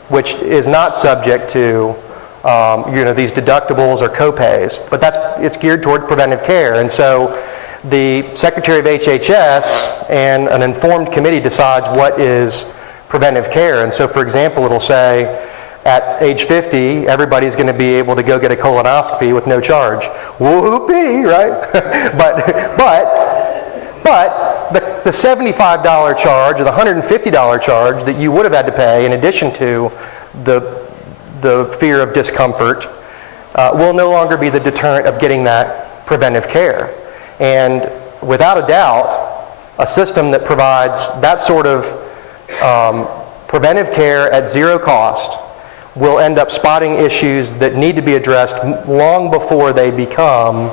which is not subject to you know, these deductibles or co-pays, but it's geared toward preventive care. And so the Secretary of HHS and an informed committee decides what is preventive care. And so, for example, it'll say at age 50, everybody's going to be able to go get a colonoscopy with no charge. Whoopee, right? But the $75 charge or the $150 charge that you would have had to pay in addition to the fear of discomfort will no longer be the deterrent of getting that preventive care. And without a doubt, a system that provides that sort of preventive care at zero cost will end up spotting issues that need to be addressed long before they become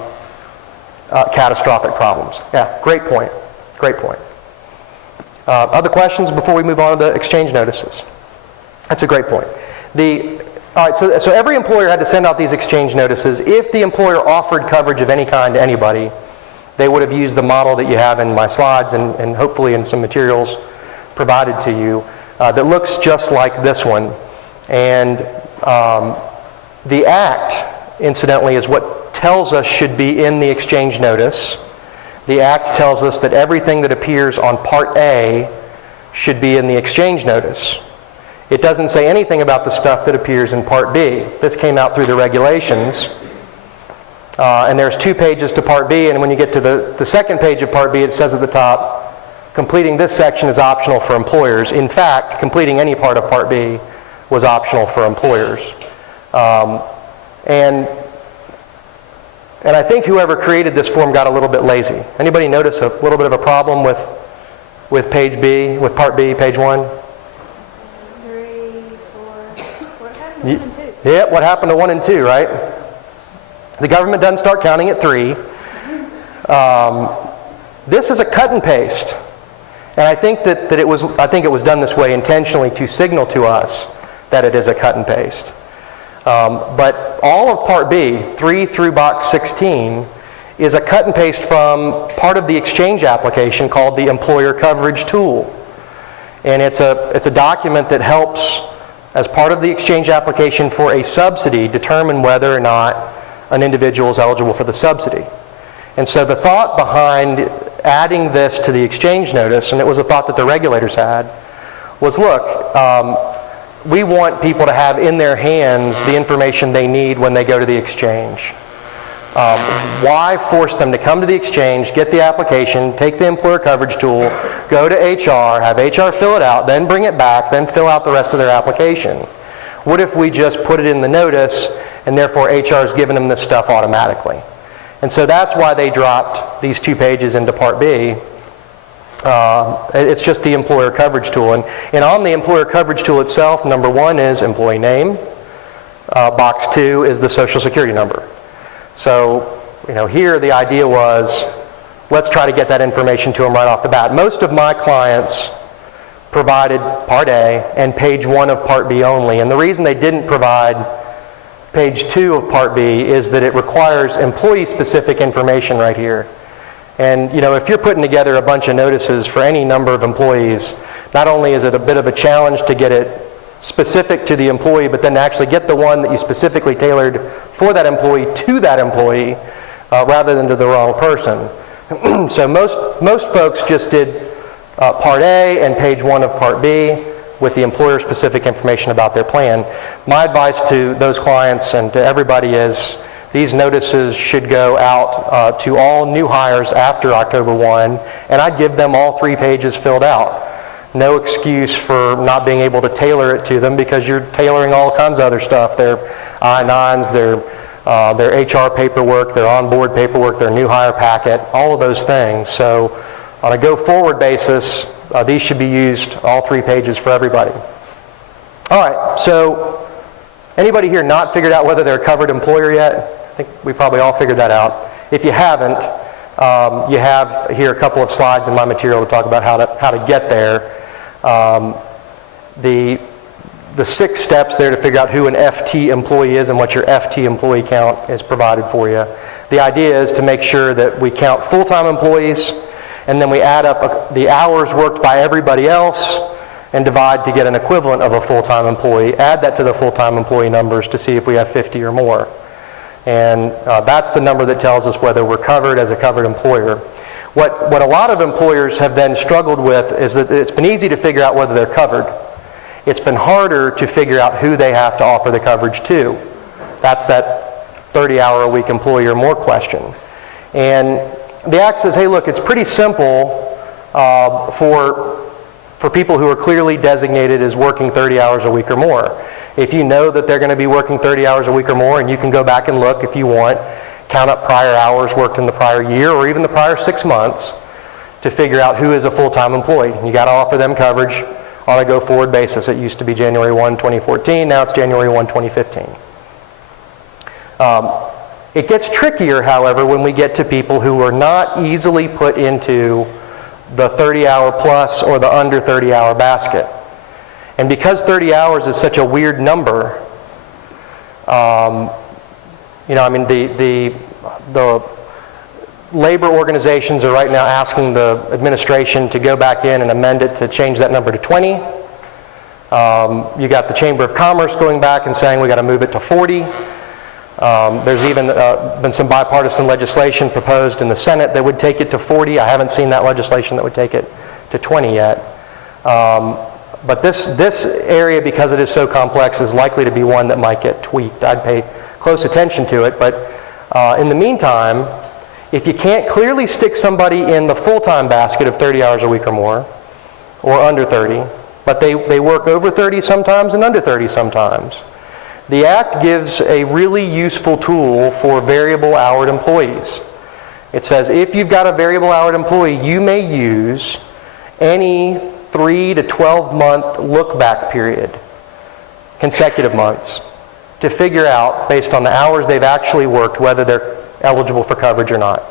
catastrophic problems. Yeah, great point. Great point. Other questions before we move on to the exchange notices? That's a great point. All right, so every employer had to send out these exchange notices. If the employer offered coverage of any kind to anybody, they would have used the model that you have in my slides and hopefully in some materials provided to you that looks just like this one. And the Act, incidentally, is what tells us should be in the exchange notice. The Act tells us that everything that appears on Part A should be in the exchange notice. It doesn't say anything about the stuff that appears in Part B. This came out through the regulations. And there's 2 pages to Part B, and when you get to the second page of Part B, it says at the top, completing this section is optional for employers. In fact, completing any part of Part B was optional for employers. And I think whoever created this form got a little bit lazy. Anybody notice a little bit of a problem with page B, with Part B, page 1? 3, 4, what happened to 1 and 2? Yeah, what happened to 1 and 2, right? The government doesn't start counting at 3. This is a cut and paste. And I think that it was done this way intentionally to signal to us that it is a cut and paste. But all of Part B, 3 through box 16, is a cut and paste from part of the exchange application called the Employer Coverage Tool. And it's a document that helps, as part of the exchange application for a subsidy, determine whether or not an individual is eligible for the subsidy. And so the thought behind adding this to the exchange notice, and it was a thought that the regulators had, was look, we want people to have in their hands the information they need when they go to the exchange. Why force them to come to the exchange, get the application, take the employer coverage tool, go to HR, have HR fill it out, then bring it back, then fill out the rest of their application? What if we just put it in the notice and therefore HR is giving them this stuff automatically? And so that's why they dropped these 2 pages into Part B. It's just the employer coverage tool. And on the employer coverage tool itself, number 1 is employee name. Box 2 is the social security number. So, here the idea was, let's try to get that information to them right off the bat. Most of my clients provided Part A and page 1 of Part B only. And the reason they didn't provide page 2 of Part B is that it requires employee-specific information right here. And, if you're putting together a bunch of notices for any number of employees, not only is it a bit of a challenge to get it specific to the employee, but then to actually get the one that you specifically tailored for that employee to that employee, rather than to the wrong person. So most folks just did Part A and page 1 of Part B with the employer-specific information about their plan. My advice to those clients and to everybody is these notices should go out to all new hires after October 1, and I'd give them all 3 pages filled out. No excuse for not being able to tailor it to them, because you're tailoring all kinds of other stuff. Their I-9s, their HR paperwork, their onboard paperwork, their new hire packet, all of those things. So on a go-forward basis, these should be used, all 3 pages for everybody. All right, so anybody here not figured out whether they're a covered employer yet? I think we probably all figured that out. If you haven't, you have here a couple of slides in my material to talk about how to get there. The 6 steps there to figure out who an FT employee is and what your FT employee count is provided for you. The idea is to make sure that we count full-time employees, and then we add up the hours worked by everybody else and divide to get an equivalent of a full-time employee. Add that to the full-time employee numbers to see if we have 50 or more. And that's the number that tells us whether we're covered as a covered employer. What a lot of employers have then struggled with is that it's been easy to figure out whether they're covered. It's been harder to figure out who they have to offer the coverage to. That's that 30-hour-a-week employee or more question. And the Act says, hey, look, it's pretty simple for people who are clearly designated as working 30 hours a week or more. If you know that they're going to be working 30 hours a week or more, and you can go back and look if you want, count up prior hours worked in the prior year or even the prior 6 months to figure out who is a full-time employee. You got to offer them coverage on a go-forward basis. It used to be January 1, 2014, now it's January 1, 2015. It gets trickier, however, when we get to people who are not easily put into the 30-hour plus or the under 30-hour basket. And because 30 hours is such a weird number, the labor organizations are right now asking the administration to go back in and amend it to change that number to 20. You got the Chamber of Commerce going back and saying we got to move it to 40. There's even been some bipartisan legislation proposed in the Senate that would take it to 40. I haven't seen that legislation that would take it to 20 yet. But this area, because it is so complex, is likely to be one that might get tweaked. I'd pay close attention to it, but in the meantime, if you can't clearly stick somebody in the full-time basket of 30 hours a week or more, or under 30, but they work over 30 sometimes and under 30 sometimes, the Act gives a really useful tool for variable-houred employees. It says if you've got a variable-houred employee, you may use any 3 to 12-month look-back period, consecutive months, to figure out, based on the hours they've actually worked, whether they're eligible for coverage or not.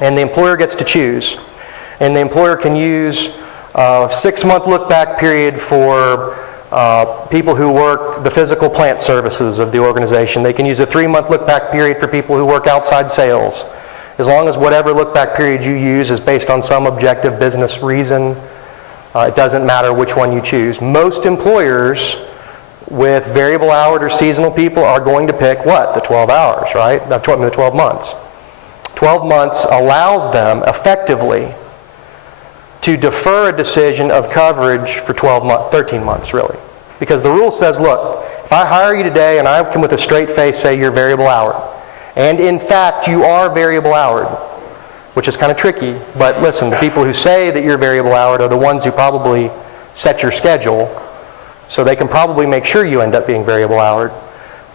And the employer gets to choose. And the employer can use a 6-month look-back period for people who work the physical plant services of the organization. They can use a 3-month look-back period for people who work outside sales. As long as whatever look-back period you use is based on some objective business reason, it doesn't matter which one you choose. Most employers with variable-houred or seasonal people are going to pick what? The 12 hours, right? The 12 months. 12 months allows them effectively to defer a decision of coverage for 13 months, really. Because the rule says, look, if I hire you today and I can with a straight face say you're variable-houred, and in fact you are variable-houred, which is kind of tricky, but listen, the people who say that you're variable-houred are the ones who probably set your schedule, so they can probably make sure you end up being variable-houred.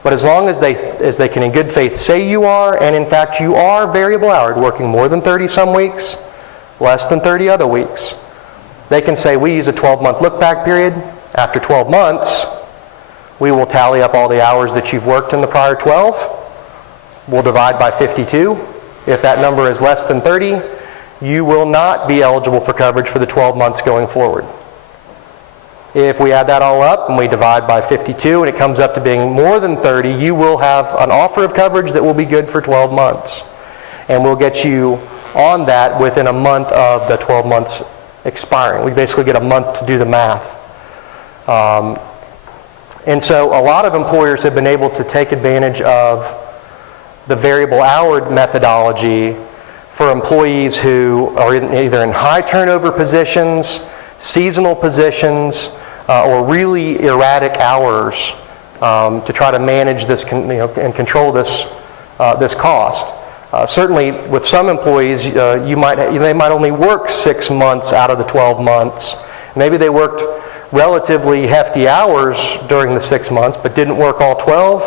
But as long as they can in good faith say you are, and in fact you are variable-houred, working more than 30 some weeks, less than 30 other weeks, they can say we use a 12-month look-back period. After 12 months, we will tally up all the hours that you've worked in the prior 12. We'll divide by 52. If that number is less than 30, you will not be eligible for coverage for the 12 months going forward. If we add that all up and we divide by 52 and it comes up to being more than 30, you will have an offer of coverage that will be good for 12 months. And we'll get you on that within a month of the 12 months expiring. We basically get a month to do the math. And so a lot of employers have been able to take advantage of the variable-houred methodology for employees who are either in high turnover positions, seasonal positions, or really erratic hours to try to manage this and control this cost. Certainly with some employees, they might only work 6 months out of the 12 months. Maybe they worked relatively hefty hours during the 6 months but didn't work all 12.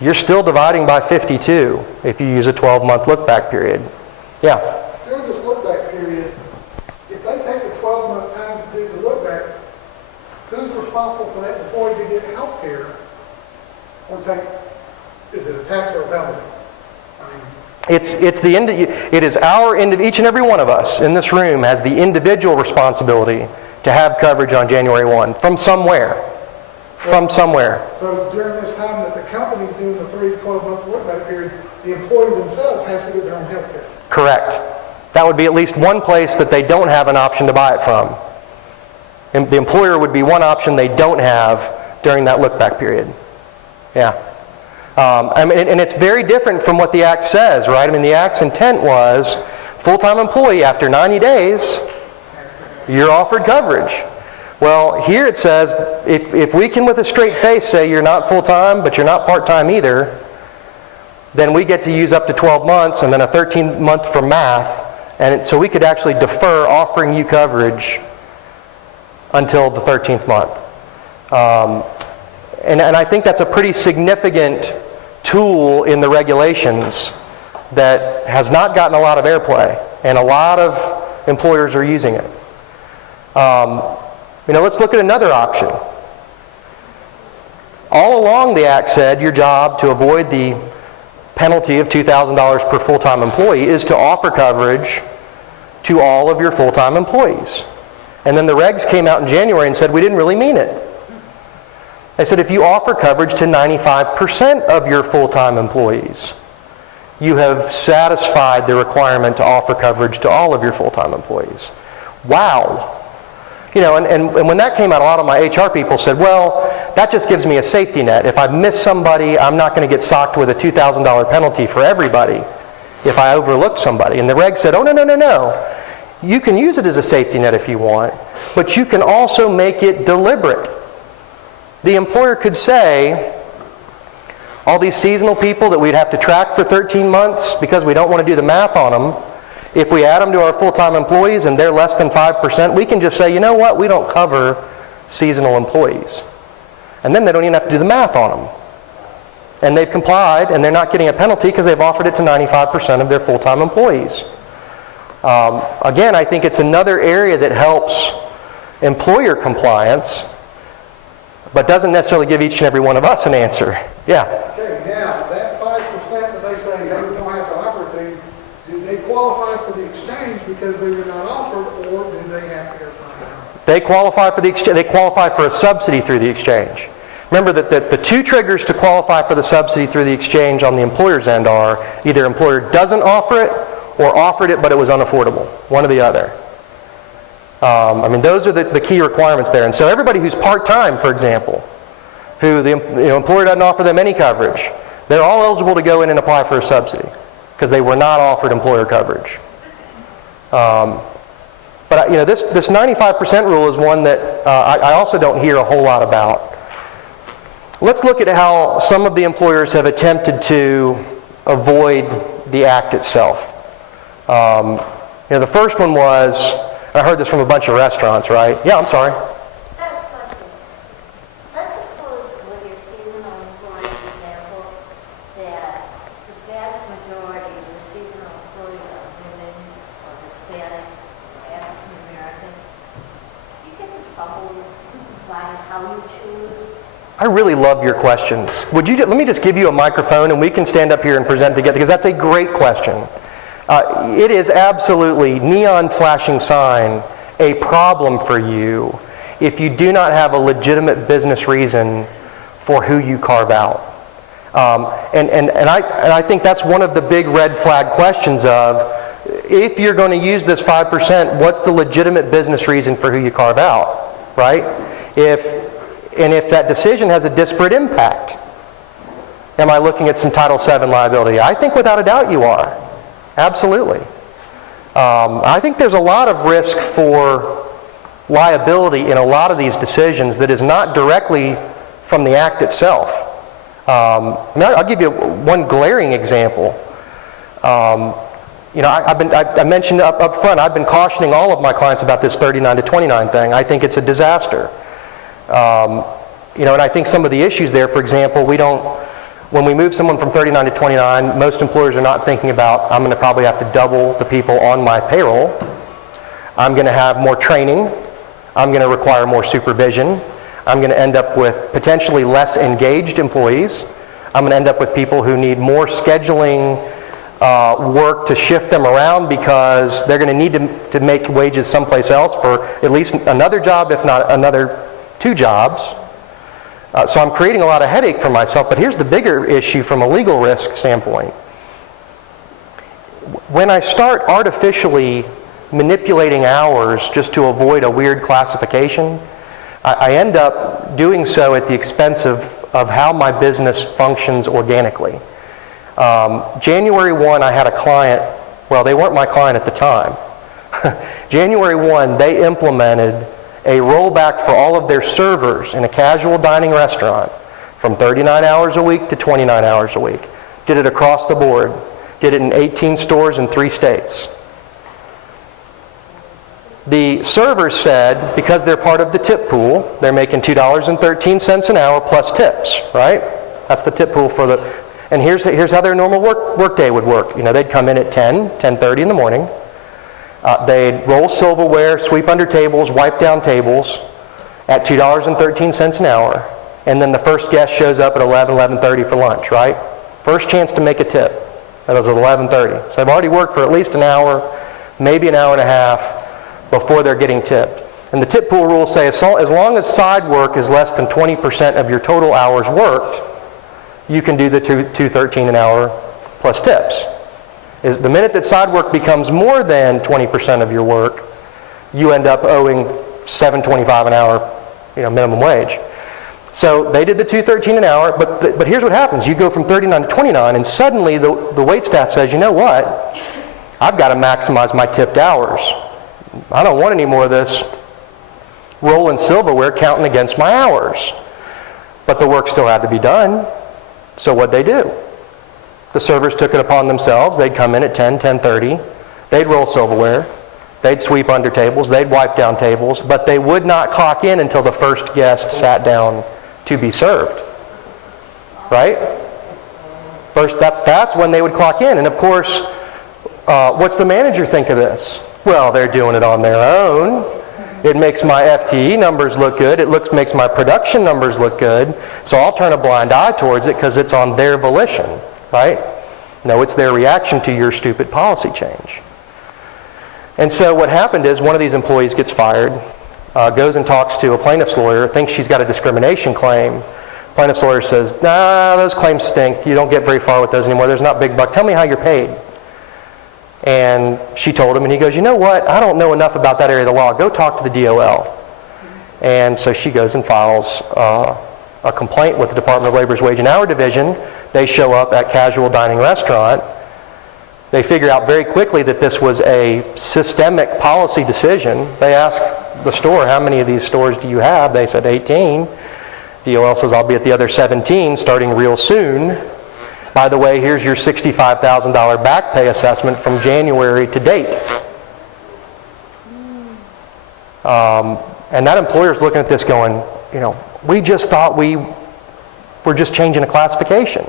You're still dividing by 52 if you use a 12-month look-back period. Yeah? During this look-back period, if they take the 12-month time to do the look-back, who's responsible for that employee to get health care? Or is it a tax or a penalty? It is each and every one of us in this room has the individual responsibility to have coverage on January 1 from somewhere. From somewhere. So during this time that the company's doing the 3 to 12-month look-back period, the employee themselves has to get their own health care. Correct. That would be at least one place that they don't have an option to buy it from. And the employer would be one option they don't have during that look-back period. Yeah. And it's very different from what the Act says, right? I mean, the Act's intent was full-time employee after 90 days, you're offered coverage. Well, here it says if we can with a straight face say you're not full-time, but you're not part-time either, then we get to use up to 12 months and then a 13th month for math. And so we could actually defer offering you coverage until the 13th month. And I think that's a pretty significant tool in the regulations that has not gotten a lot of airplay, and a lot of employers are using it. Let's look at another option. All along the Act said your job to avoid the penalty of $2,000 per full-time employee is to offer coverage to all of your full-time employees. And then the regs came out in January and said we didn't really mean it. They said if you offer coverage to 95% of your full-time employees, you have satisfied the requirement to offer coverage to all of your full-time employees. Wow. And when that came out, a lot of my HR people said, well, that just gives me a safety net. If I miss somebody, I'm not going to get socked with a $2,000 penalty for everybody if I overlooked somebody. And the reg said, oh, no. You can use it as a safety net if you want, but you can also make it deliberate. The employer could say, all these seasonal people that we'd have to track for 13 months because we don't want to do the math on them, if we add them to our full-time employees and they're less than 5%, we can just say, you know what, we don't cover seasonal employees. And then they don't even have to do the math on them. And they've complied, and they're not getting a penalty because they've offered it to 95% of their full-time employees. Again, I think it's another area that helps employer compliance, but doesn't necessarily give each and every one of us an answer. Yeah? Okay, now, that 5% that they say they don't have to offer to, do they qualify for the exchange because they were not offered, or do they have to go find out? They qualify for the exchange. They qualify for a subsidy through the exchange. Remember that the two triggers to qualify for the subsidy through the exchange on the employer's end are either employer doesn't offer it or offered it but it was unaffordable. One or the other. Those are the key requirements there. And so everybody who's part-time, for example, who the employer doesn't offer them any coverage, they're all eligible to go in and apply for a subsidy because they were not offered employer coverage. But this 95% rule is one that I also don't hear a whole lot about. Let's look at how some of the employers have attempted to avoid the Act itself. The first one was, I heard this from a bunch of restaurants, right? Yeah, I'm sorry. I have a question. Let's suppose with your seasonal employee example that the vast majority of your seasonal employees are women or Hispanics or African Americans. Do you get in trouble by how you choose? I really love your questions. Let me just give you a microphone and we can stand up here and present together because that's a great question. It is absolutely, neon flashing sign, a problem for you if you do not have a legitimate business reason for who you carve out. And I think that's one of the big red flag questions of, if you're going to use this 5%, what's the legitimate business reason for who you carve out, right? If that decision has a disparate impact, am I looking at some Title VII liability? I think without a doubt you are. Absolutely. I think there's a lot of risk for liability in a lot of these decisions that is not directly from the Act itself. I'll give you one glaring example. I mentioned up front, I've been cautioning all of my clients about this 39 to 29 thing. I think it's a disaster. And I think some of the issues there, for example, when we move someone from 39 to 29, most employers are not thinking about, I'm going to probably have to double the people on my payroll. I'm going to have more training. I'm going to require more supervision. I'm going to end up with potentially less engaged employees. I'm going to end up with people who need more scheduling work to shift them around because they're going to need to make wages someplace else for at least another job, if not another 2 jobs. So I'm creating a lot of headache for myself, but here's the bigger issue from a legal risk standpoint. When I start artificially manipulating hours just to avoid a weird classification, I end up doing so at the expense of how my business functions organically. January 1, I had a client, well, they weren't my client at the time. January 1, they implemented a rollback for all of their servers in a casual dining restaurant from 39 hours a week to 29 hours a week. Did it across the board. Did it in 18 stores in 3 states. The servers said, because they're part of the tip pool, they're making $2.13 an hour plus tips, right? That's the tip pool for the, and here's how their normal work day would work. They'd come in at 10:30 in the morning. They'd roll silverware, sweep under tables, wipe down tables, at $2.13 an hour, and then the first guest shows up at 11:30 for lunch, right? First chance to make a tip. That was at 11:30. So they've already worked for at least an hour, maybe an hour and a half before they're getting tipped. And the tip pool rules say as long as side work is less than 20% of your total hours worked, you can do the $2.13 an hour plus tips. Is the minute that side work becomes more than 20% of your work, you end up owing $7.25 an hour, minimum wage. So they did the $2.13 an hour, but here's what happens. You go from 39 to 29, and suddenly the wait staff says, you know what? I've got to maximize my tipped hours. I don't want any more of this rolling silverware counting against my hours. But the work still had to be done. So what'd they do? The servers took it upon themselves. They'd come in at 10:30. They'd roll silverware. They'd sweep under tables. They'd wipe down tables. But they would not clock in until the first guest sat down to be served. Right? First, that's when they would clock in. And of course, what's the manager think of this? Well, they're doing it on their own. It makes my FTE numbers look good. It makes my production numbers look good. So I'll turn a blind eye towards it because it's on their volition, right? No, it's their reaction to your stupid policy change. And so what happened is one of these employees gets fired, goes and talks to a plaintiff's lawyer, thinks she's got a discrimination claim. Plaintiff's lawyer says, nah, those claims stink. You don't get very far with those anymore. There's not big buck. Tell me how you're paid. And she told him, and he goes, you know what? I don't know enough about that area of the law. Go talk to the DOL. And so she goes and files a complaint with the Department of Labor's Wage and Hour Division. They show up at Casual Dining Restaurant. They figure out very quickly that this was a systemic policy decision. They ask the store, how many of these stores do you have? They said 18. DOL says, I'll be at the other 17 starting real soon. By the way, here's your $65,000 back pay assessment from January to date. And that employer's looking at this going, we just thought we were just changing a classification.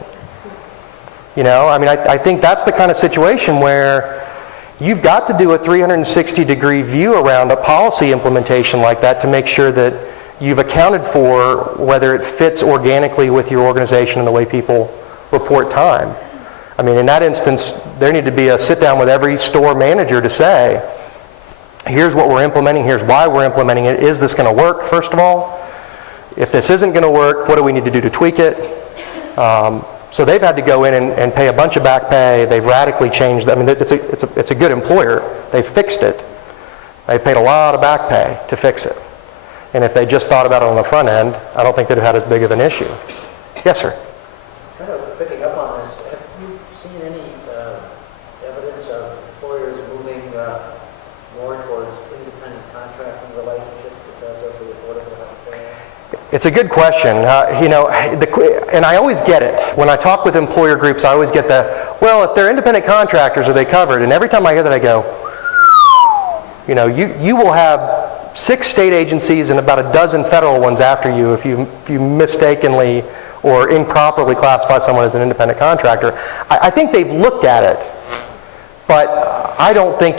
I think that's the kind of situation where you've got to do a 360-degree view around a policy implementation like that to make sure that you've accounted for whether it fits organically with your organization and the way people report time. In that instance, there need to be a sit down with every store manager to say, here's what we're implementing, here's why we're implementing it. Is this going to work, first of all? If this isn't going to work, what do we need to do to tweak it? So they've had to go in and pay a bunch of back pay. They've radically changed. It's a good employer. They've fixed it. They paid a lot of back pay to fix it. And if they just thought about it on the front end, I don't think they'd have had as big of an issue. Yes, sir. Kind of picking up on this, have you seen any evidence of employers moving more towards independent contracting relationships because of the Affordable Health Care? It's a good question. And I always get it. When I talk with employer groups, I always get well, if they're independent contractors, are they covered? And every time I hear that, I go, you will have 6 state agencies and about a dozen federal ones after you if you mistakenly or improperly classify someone as an independent contractor. I think they've looked at it, but I don't think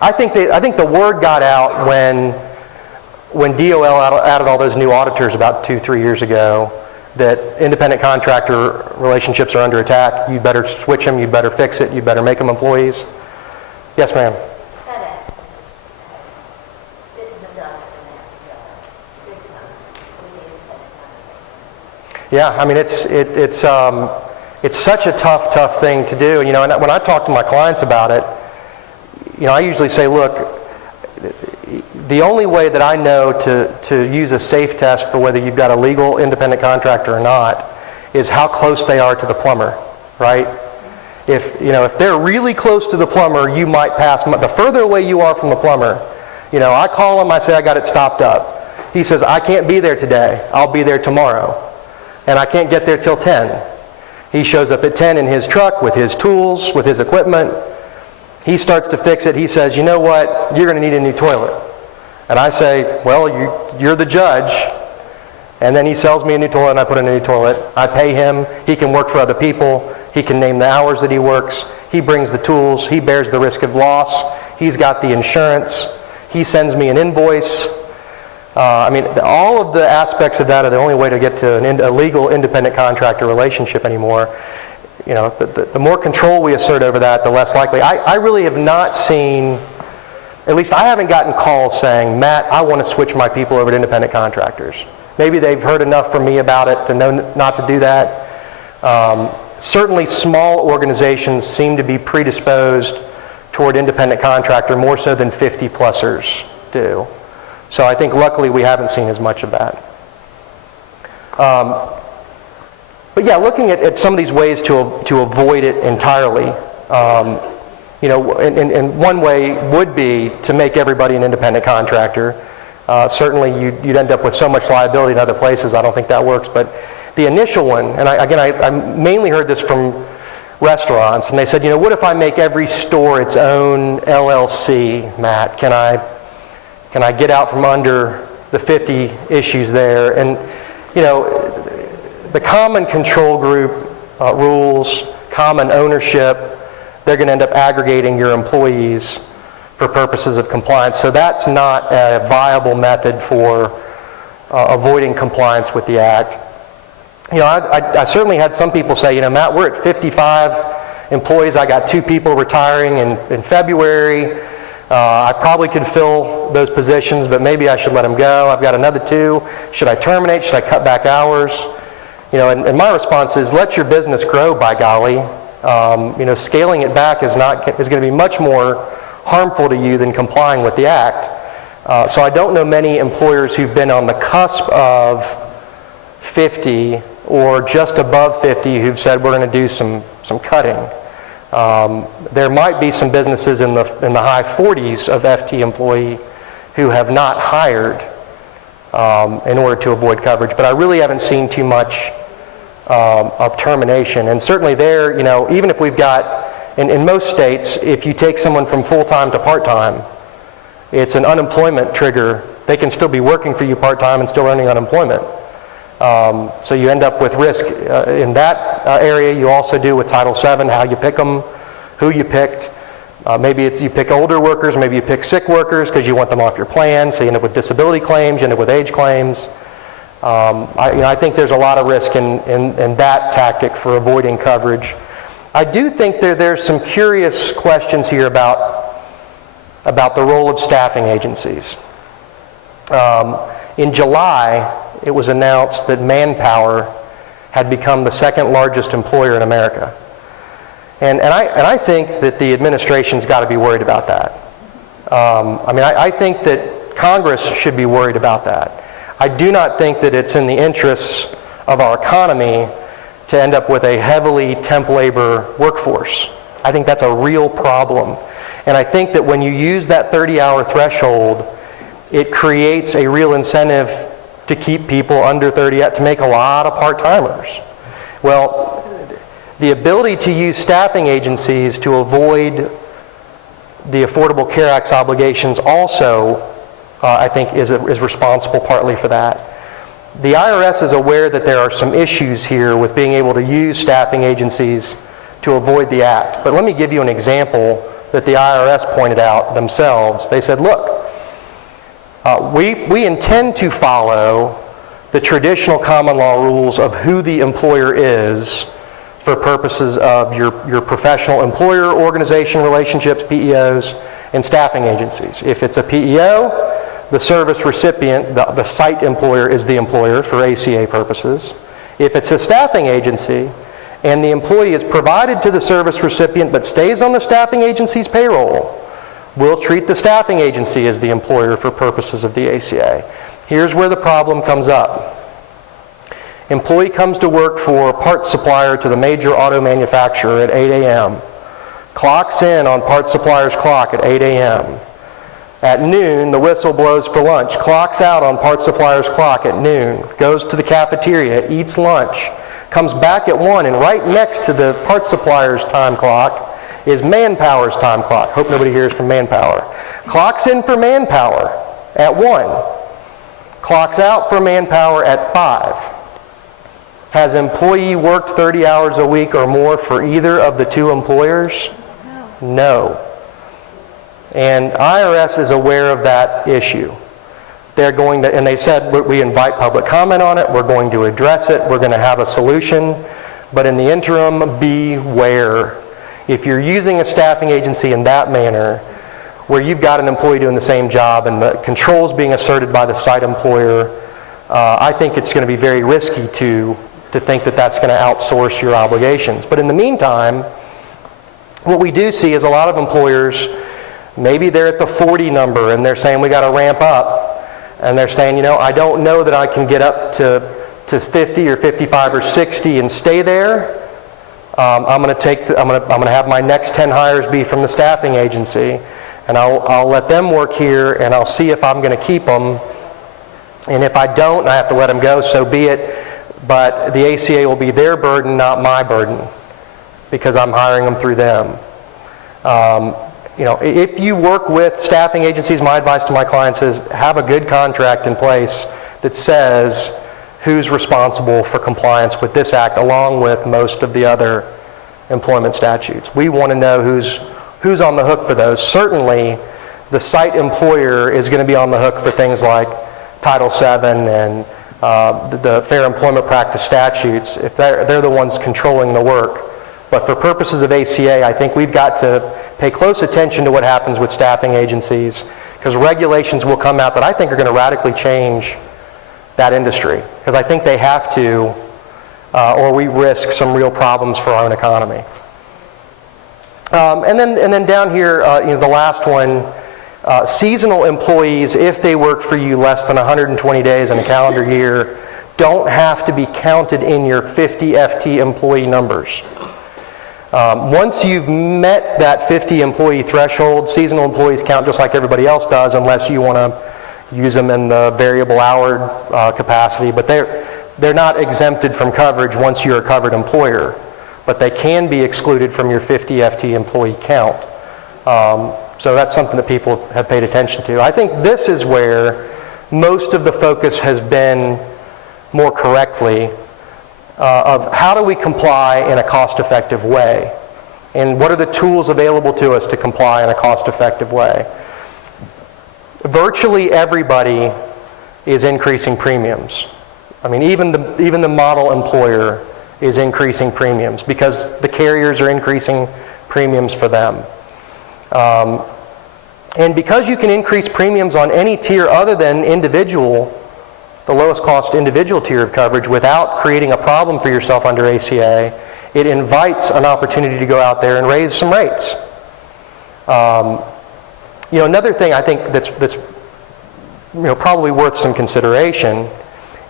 I think the word got out when DOL added all those new auditors about 2-3 years ago that independent contractor relationships are under attack. You better switch them, you better fix it, you better make them employees. Yes, ma'am. Yeah, it's such a tough thing to do. And when I talk to my clients about it, I usually say, look, the only way that I know to use a safe test for whether you've got a legal independent contractor or not is how close they are to the plumber, right? If they're really close to the plumber, you might pass. The further away you are from the plumber, I call him, I say I got it stopped up. He says, I can't be there today. I'll be there tomorrow. And I can't get there till 10. He shows up at 10 in his truck with his tools, with his equipment. He starts to fix it. He says, you know what? You're going to need a new toilet. And I say, well, you're the judge. And then he sells me a new toilet and I put in a new toilet. I pay him. He can work for other people. He can name the hours that he works. He brings the tools. He bears the risk of loss. He's got the insurance. He sends me an invoice. I mean, all of the aspects of that are the only way to get to a legal independent contractor relationship anymore. You know, the more control we assert over that, the less likely. I really have not seen, at least I haven't gotten calls saying, Matt, I want to switch my people over to independent contractors. Maybe they've heard enough from me about it to know not to do that. Certainly small organizations seem to be predisposed toward independent contractor more so than 50-plussers do. So I think luckily we haven't seen as much of that. But yeah, looking at some of these ways to avoid it entirely, you know, and one way would be to make everybody an independent contractor. Certainly you'd end up with so much liability in other places, I don't think that works. But the initial one, and I mainly heard this from restaurants, and they said, you know, what if I make every store its own LLC, Matt? Can I get out from under the 50 issues there? And, you know, the common control group rules, common ownership, they're going to end up aggregating your employees for purposes of compliance. So that's not a viable method for avoiding compliance with the Act. You know, I certainly had some people say, you know, Matt, we're at 55 employees. I got 2 people retiring in February. I probably could fill those positions, but maybe I should let them go. I've got another 2. Should I terminate? Should I cut back hours? You know, and my response is, let your business grow, by golly. You know, scaling it back is going to be much more harmful to you than complying with the Act. So I don't know many employers who've been on the cusp of 50 or just above 50 who've said we're going to do some cutting. There might be some businesses in the high 40s of FT employee who have not hired in order to avoid coverage, but I really haven't seen too much of termination. And certainly there, you know, even if we've got, in most states, if you take someone from full-time to part-time, it's an unemployment trigger. They can still be working for you part-time and still earning unemployment. So you end up with risk in that area. You also do with Title VII, how you pick them, who you picked. Maybe you pick older workers, maybe you pick sick workers because you want them off your plan, so you end up with disability claims, you end up with age claims. I think there's a lot of risk in that tactic for avoiding coverage. I do think there's some curious questions here about the role of staffing agencies. In July, it was announced that Manpower had become the second largest employer in America. And I think that the administration's got to be worried about that. I think that Congress should be worried about that. I do not think that it's in the interests of our economy to end up with a heavily temp labor workforce. I think that's a real problem. And I think that when you use that 30-hour threshold, it creates a real incentive to keep people under 30, to make a lot of part-timers. Well, the ability to use staffing agencies to avoid the Affordable Care Act's obligations also, I think, is responsible partly for that. The IRS is aware that there are some issues here with being able to use staffing agencies to avoid the Act. But let me give you an example that the IRS pointed out themselves. They said, look, we intend to follow the traditional common law rules of who the employer is for purposes of your professional employer organization relationships, PEOs, and staffing agencies. If it's a PEO, the service recipient, the site employer, is the employer for ACA purposes. If it's a staffing agency and the employee is provided to the service recipient but stays on the staffing agency's payroll, we'll treat the staffing agency as the employer for purposes of the ACA. Here's where the problem comes up. Employee comes to work for a parts supplier to the major auto manufacturer at 8 a.m. Clocks in on parts supplier's clock at 8 a.m. At noon, the whistle blows for lunch. Clocks out on parts supplier's clock at noon. Goes to the cafeteria, eats lunch. Comes back at 1, and right next to the parts supplier's time clock is Manpower's time clock. Hope nobody hears from Manpower. Clocks in for Manpower at 1. Clocks out for Manpower at 5. Has employee worked 30 hours a week or more for either of the two employers? No. And IRS is aware of that issue. they're going to, and they said, we invite public comment on it, we're going to address it, we're going to have a solution, but in the interim, beware. If you're using a staffing agency in that manner, where you've got an employee doing the same job and the controls being asserted by the site employer, I think it's going to be very risky to think that that's going to outsource your obligations. But in the meantime, what we do see is a lot of employers, maybe they're at the 40 number and they're saying we got to ramp up. And they're saying, I don't know that I can get up to 50 or 55 or 60 and stay there. I'm going to have my next 10 hires be from the staffing agency, and I'll let them work here, and I'll see if I'm going to keep them. And if I don't, and I have to let them go, so be it. But the ACA will be their burden, not my burden, because I'm hiring them through them. If you work with staffing agencies, my advice to my clients is have a good contract in place that says who's responsible for compliance with this act, along with most of the other employment statutes. We want to know who's on the hook for those. Certainly, the site employer is going to be on the hook for things like Title VII and the Fair Employment Practice statutes, if they're the ones controlling the work. But for purposes of ACA, I think we've got to pay close attention to what happens with staffing agencies, because regulations will come out that I think are going to radically change that industry, because I think they have to, or we risk some real problems for our own economy. And then down here, the last one, seasonal employees, if they work for you less than 120 days in a calendar year, don't have to be counted in your 50 FT employee numbers. Once you've met that 50 employee threshold, seasonal employees count just like everybody else does, unless you want to use them in the variable hour capacity. But they're not exempted from coverage once you're a covered employer. But they can be excluded from your 50 FT employee count. So that's something that people have paid attention to. I think this is where most of the focus has been more correctly of how do we comply in a cost-effective way, and what are the tools available to us to comply in a cost-effective way. Virtually everybody is increasing premiums. I mean, even the model employer is increasing premiums because the carriers are increasing premiums for them. And because you can increase premiums on any tier other than individual, the lowest cost individual tier of coverage, without creating a problem for yourself under ACA, it invites an opportunity to go out there and raise some rates. Another thing I think that's probably worth some consideration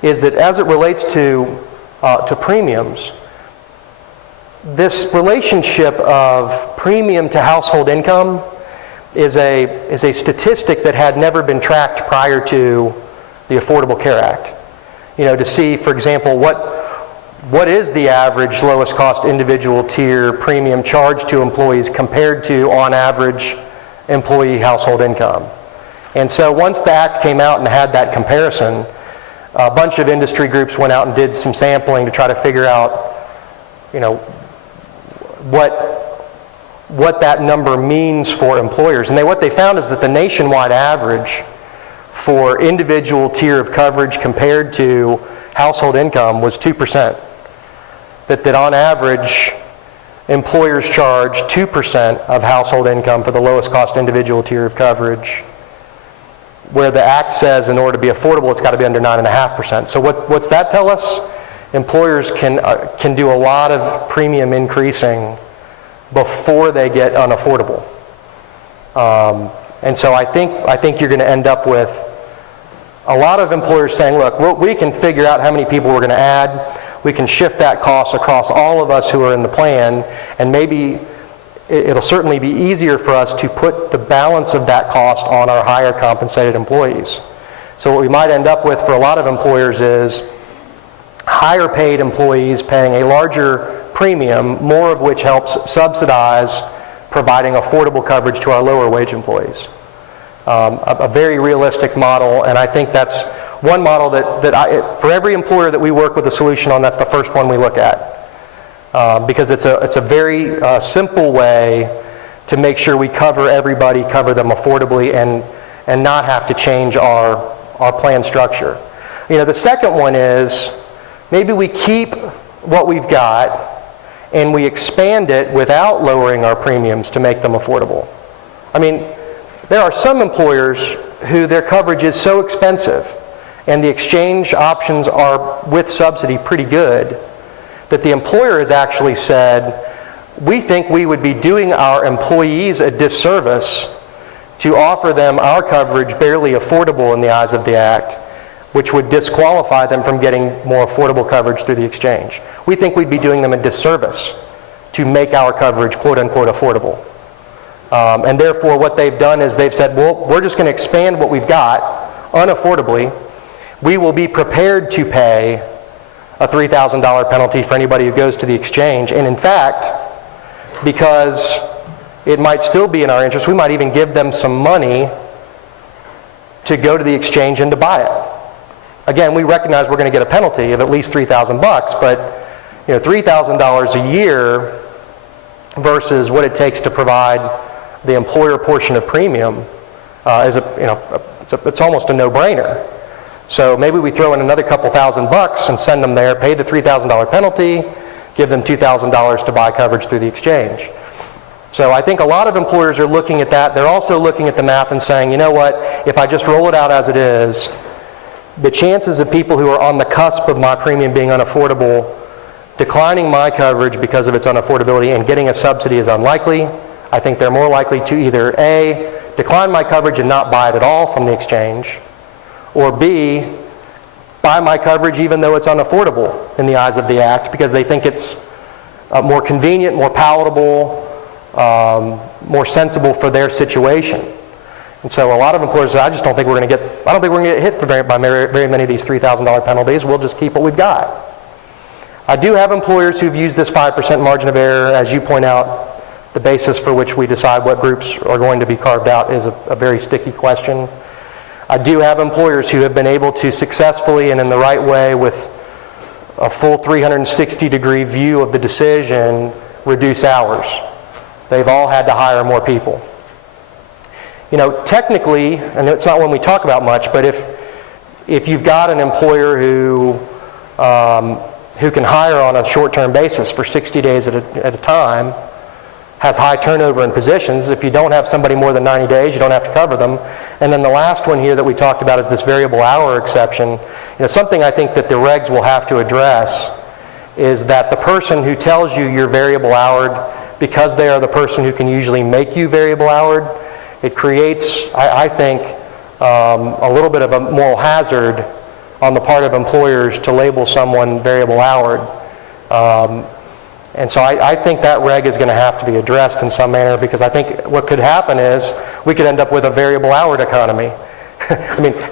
is that as it relates to premiums, this relationship of premium to household income is a statistic that had never been tracked prior to the Affordable Care Act. To see, for example, what is the average lowest cost individual tier premium charged to employees compared to, on average, employee household income. And so once the Act came out and had that comparison, a bunch of industry groups went out and did some sampling to try to figure out, what that number means for employers. And what they found is that the nationwide average for individual tier of coverage compared to household income was 2%. That on average, employers charge 2% of household income for the lowest cost individual tier of coverage, where the Act says in order to be affordable, it's got to be under 9.5%. So what's that tell us? Employers can do a lot of premium increasing before they get unaffordable. And so I think you're going to end up with a lot of employers saying, look, we can figure out how many people we're going to add. We can shift that cost across all of us who are in the plan, and maybe it'll certainly be easier for us to put the balance of that cost on our higher compensated employees. So what we might end up with for a lot of employers is higher paid employees paying a larger premium, more of which helps subsidize providing affordable coverage to our lower wage employees. A very realistic model, and I think that's one model that for every employer that we work with a solution on, that's the first one we look at. Because it's a very simple way to make sure we cover everybody, cover them affordably, and not have to change our our plan structure. The second one is maybe we keep what we've got and we expand it without lowering our premiums to make them affordable. There are some employers who their coverage is so expensive and the exchange options are with subsidy pretty good that the employer has actually said, we think we would be doing our employees a disservice to offer them our coverage barely affordable in the eyes of the Act, which would disqualify them from getting more affordable coverage through the exchange. We think we'd be doing them a disservice to make our coverage quote-unquote affordable. And therefore what they've done is they've said, well, we're just going to expand what we've got unaffordably. We will be prepared to pay a $3,000 penalty for anybody who goes to the exchange. And in fact, because it might still be in our interest, we might even give them some money to go to the exchange and to buy it. Again, we recognize we're going to get a penalty of at least $3,000, but $3,000 a year versus what it takes to provide the employer portion of premium is it's almost a no-brainer. So maybe we throw in another couple $1,000 and send them there, pay the $3,000 penalty, give them $2,000 to buy coverage through the exchange. So I think a lot of employers are looking at that. They're also looking at the math and saying, you know what, if I just roll it out as it is, the chances of people who are on the cusp of my premium being unaffordable, declining my coverage because of its unaffordability and getting a subsidy is unlikely. I think they're more likely to either A, decline my coverage and not buy it at all from the exchange, or B, buy my coverage even though it's unaffordable in the eyes of the Act because they think it's more convenient, more palatable, more sensible for their situation. And so a lot of employers say, I don't think we're going to get hit by very many of these $3,000 penalties. We'll just keep what we've got. I do have employers who've used this 5% margin of error. As you point out, the basis for which we decide what groups are going to be carved out is a very sticky question. I do have employers who have been able to successfully and in the right way with a full 360-degree view of the decision reduce hours. They've all had to hire more people. Technically, and it's not one we talk about much, but if you've got an employer who can hire on a short-term basis for 60 days at a time, has high turnover in positions, if you don't have somebody more than 90 days, you don't have to cover them. And then the last one here that we talked about is this variable hour exception. Something I think that the regs will have to address is that the person who tells you you're variable houred, because they are the person who can usually make you variable houred, it creates, I think, a little bit of a moral hazard on the part of employers to label someone variable houred. And so I think that reg is going to have to be addressed in some manner because I think what could happen is we could end up with a variable houred economy.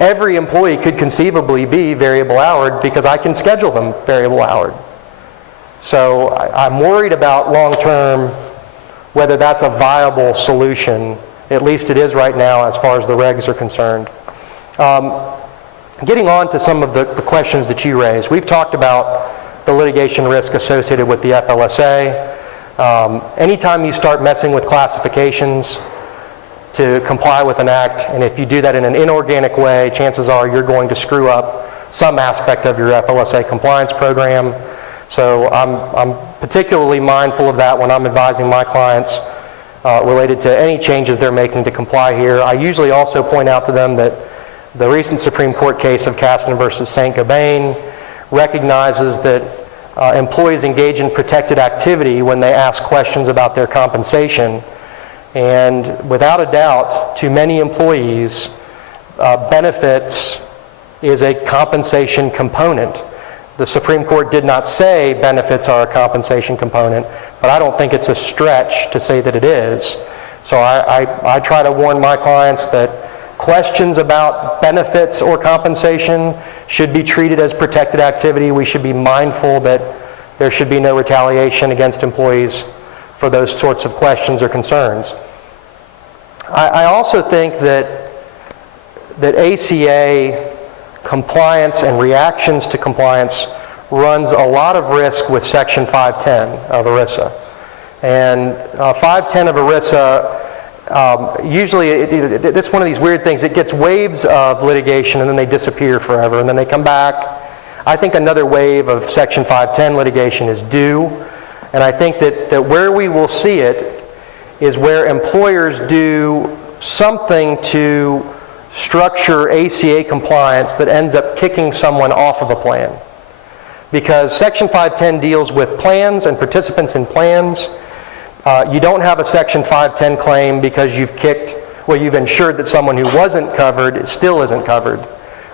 Every employee could conceivably be variable houred because I can schedule them variable houred. So I'm worried about long-term whether that's a viable solution. At least it is right now as far as the regs are concerned. Getting on to some of the questions that you raised, we've talked about the litigation risk associated with the FLSA. Anytime you start messing with classifications to comply with an act, and if you do that in an inorganic way, chances are you're going to screw up some aspect of your FLSA compliance program. So I'm particularly mindful of that when I'm advising my clients related to any changes they're making to comply here. I usually also point out to them that the recent Supreme Court case of Caston versus St. Gobain recognizes that employees engage in protected activity when they ask questions about their compensation. And without a doubt, to many employees, benefits is a compensation component. The Supreme Court did not say benefits are a compensation component, but I don't think it's a stretch to say that it is. So I try to warn my clients that questions about benefits or compensation should be treated as protected activity. We should be mindful that there should be no retaliation against employees for those sorts of questions or concerns. I also think that ACA compliance and reactions to compliance runs a lot of risk with Section 510 of ERISA. And 510 of ERISA Usually, it's one of these weird things. It gets waves of litigation, and then they disappear forever, and then they come back. I think another wave of Section 510 litigation is due, and I think that where we will see it is where employers do something to structure ACA compliance that ends up kicking someone off of a plan. Because Section 510 deals with plans and participants in plans. You don't have a Section 510 claim because you've ensured that someone who wasn't covered still isn't covered.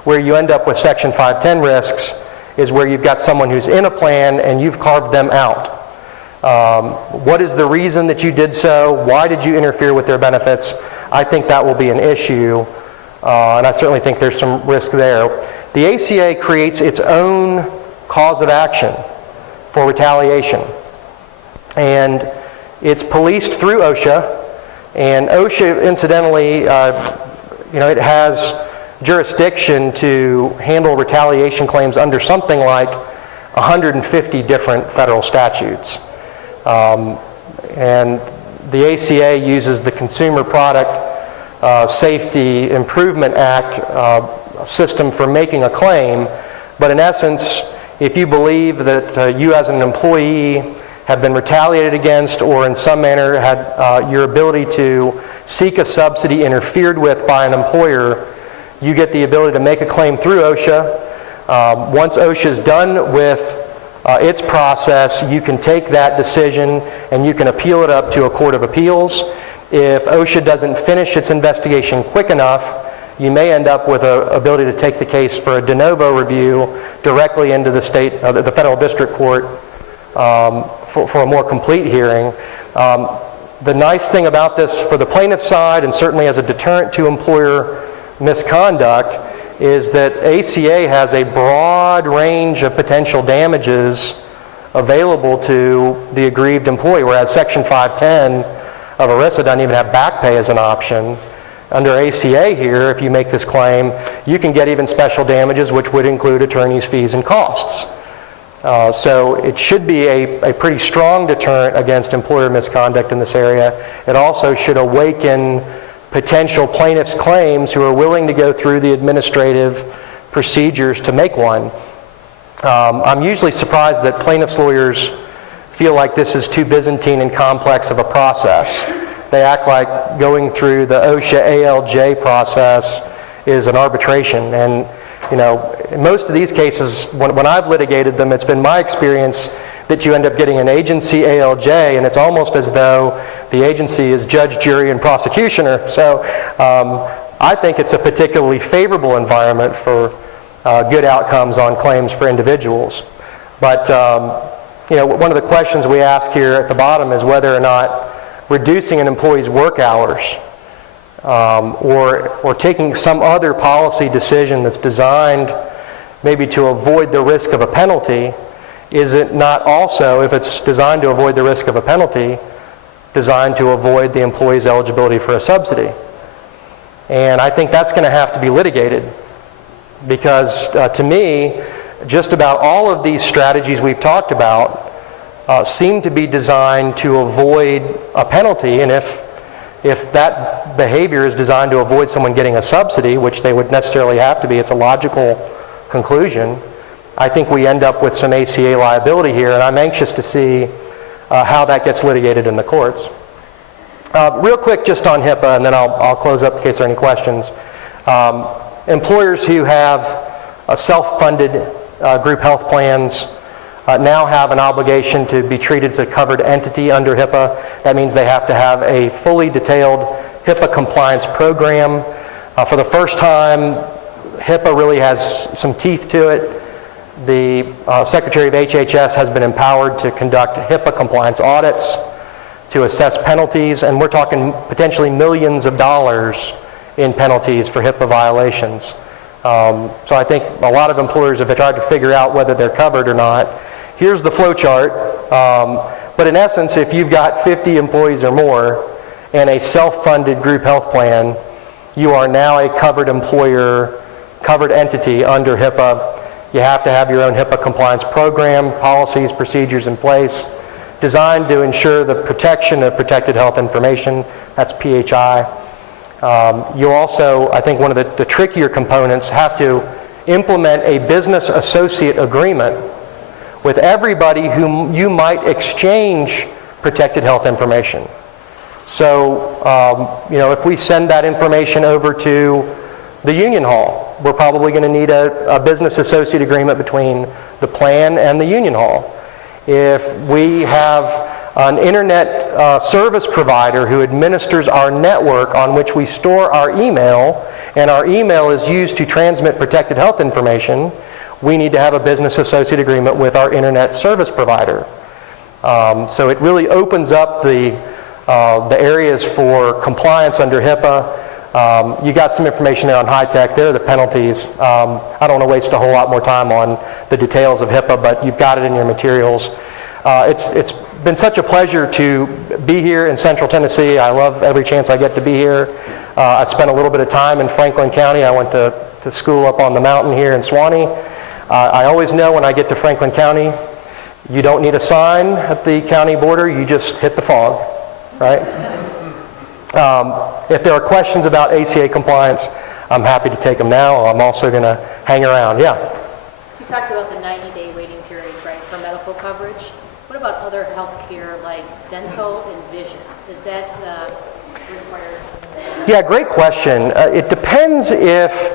Where you end up with Section 510 risks is where you've got someone who's in a plan and you've carved them out. What is the reason that you did so? Why did you interfere with their benefits? I think that will be an issue, and I certainly think there's some risk there. The ACA creates its own cause of action for retaliation, and it's policed through OSHA, and OSHA, incidentally, it has jurisdiction to handle retaliation claims under something like 150 different federal statutes. And the ACA uses the Consumer Product Safety Improvement Act system for making a claim, but in essence, if you believe that you as an employee have been retaliated against or in some manner had your ability to seek a subsidy interfered with by an employer, you get the ability to make a claim through OSHA. Once OSHA is done with its process, you can take that decision and you can appeal it up to a court of appeals. If OSHA doesn't finish its investigation quick enough, you may end up with an ability to take the case for a de novo review directly into the the federal district court for a more complete hearing. The nice thing about this for the plaintiff side, and certainly as a deterrent to employer misconduct, is that ACA has a broad range of potential damages available to the aggrieved employee, whereas Section 510 of ERISA doesn't even have back pay as an option. Under ACA here, if you make this claim, you can get even special damages, which would include attorney's fees and costs. So it should be a pretty strong deterrent against employer misconduct in this area. It also should awaken potential plaintiffs' claims who are willing to go through the administrative procedures to make one. I'm usually surprised that plaintiffs' lawyers feel like this is too Byzantine and complex of a process. They act like going through the OSHA ALJ process is an arbitration. And in most of these cases, when I've litigated them, it's been my experience that you end up getting an agency ALJ, and it's almost as though the agency is judge, jury, and prosecutioner. So I think it's a particularly favorable environment for good outcomes on claims for individuals. But one of the questions we ask here at the bottom is whether or not reducing an employee's work hours or taking some other policy decision that's designed maybe to avoid the risk of a penalty, is it not also, if it's designed to avoid the risk of a penalty, designed to avoid the employee's eligibility for a subsidy? And I think that's going to have to be litigated, because to me, just about all of these strategies we've talked about seem to be designed to avoid a penalty, and if that behavior is designed to avoid someone getting a subsidy, which they would necessarily have to be, it's a logical conclusion, I think we end up with some ACA liability here, and I'm anxious to see how that gets litigated in the courts. Real quick just on HIPAA, and then I'll close up in case there are any questions. Employers who have self-funded group health plans now have an obligation to be treated as a covered entity under HIPAA. That means they have to have a fully detailed HIPAA compliance program. For the first time, HIPAA really has some teeth to it. The Secretary of HHS has been empowered to conduct HIPAA compliance audits, to assess penalties, and we're talking potentially millions of dollars in penalties for HIPAA violations. So I think a lot of employers have tried to figure out whether they're covered or not. Here's the flow chart, but in essence, if you've got 50 employees or more and a self-funded group health plan, you are now a covered employer, covered entity under HIPAA. You have to have your own HIPAA compliance program, policies, procedures in place designed to ensure the protection of protected health information. That's PHI. You also, I think one of the trickier components, have to implement a business associate agreement with everybody whom you might exchange protected health information. So, if we send that information over to the union hall, we're probably going to need a business associate agreement between the plan and the union hall. If we have an internet service provider who administers our network on which we store our email, and our email is used to transmit protected health information, we need to have a business associate agreement with our internet service provider. So it really opens up the areas for compliance under HIPAA. You got some information there on high tech. There are the penalties. I don't want to waste a whole lot more time on the details of HIPAA, but you've got it in your materials. It's been such a pleasure to be here in Central Tennessee. I love every chance I get to be here. I spent a little bit of time in Franklin County. I went to school up on the mountain here in Suwanee. I always know when I get to Franklin County, you don't need a sign at the county border, you just hit the fog, right? If there are questions about ACA compliance, I'm happy to take them now. I'm also going to hang around. Yeah? You talked about the 90-day waiting period, right, for medical coverage. What about other health care like dental and vision? Is that required? Yeah, great question. It depends if,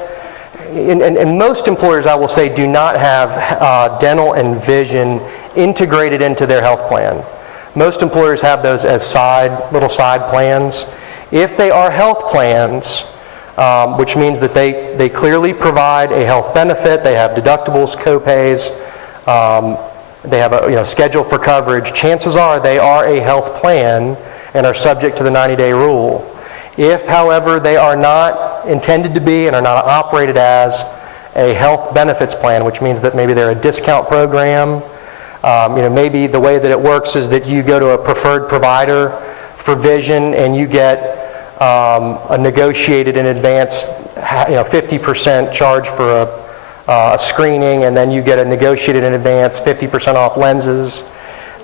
and most employers, I will say, do not have dental and vision integrated into their health plan. Most employers have those as little side plans. If they are health plans, which means that they clearly provide a health benefit, they have deductibles, co-pays, they have a schedule for coverage, chances are they are a health plan and are subject to the 90-day rule. If, however, they are not intended to be and are not operated as a health benefits plan, which means that maybe they're a discount program, maybe the way that it works is that you go to a preferred provider for vision and you get a negotiated in advance 50% charge for a screening, and then you get a negotiated in advance 50% off lenses,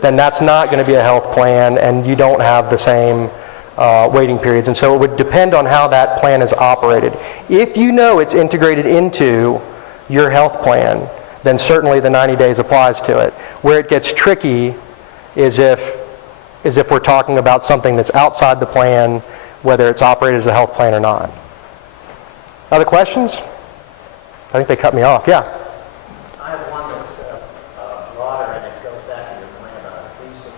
then that's not going to be a health plan and you don't have the same waiting periods. And so it would depend on how that plan is operated. If you know it's integrated into your health plan, then certainly the 90 days applies to it. Where it gets tricky is if we're talking about something that's outside the plan, whether it's operated as a health plan or not. Other questions? I think they cut me off. Yeah. I have one that's broader, and it goes back to your point about 360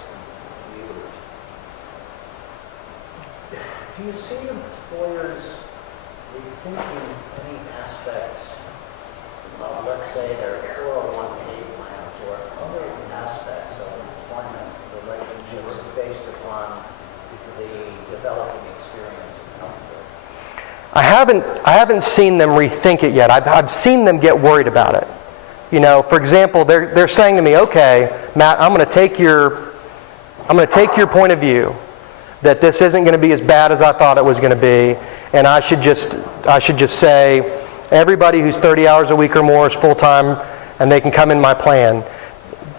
views. Do you see employers rethinking any aspects of, let's say, their 401k plans or other aspects of employment relationships based upon the developing experience of healthcare? I haven't seen them rethink it yet. I've seen them get worried about it. For example, they're saying to me, "Okay, Matt, I'm going to take your point of view that this isn't going to be as bad as I thought it was going to be, and I should just say everybody who's 30 hours a week or more is full-time and they can come in my plan.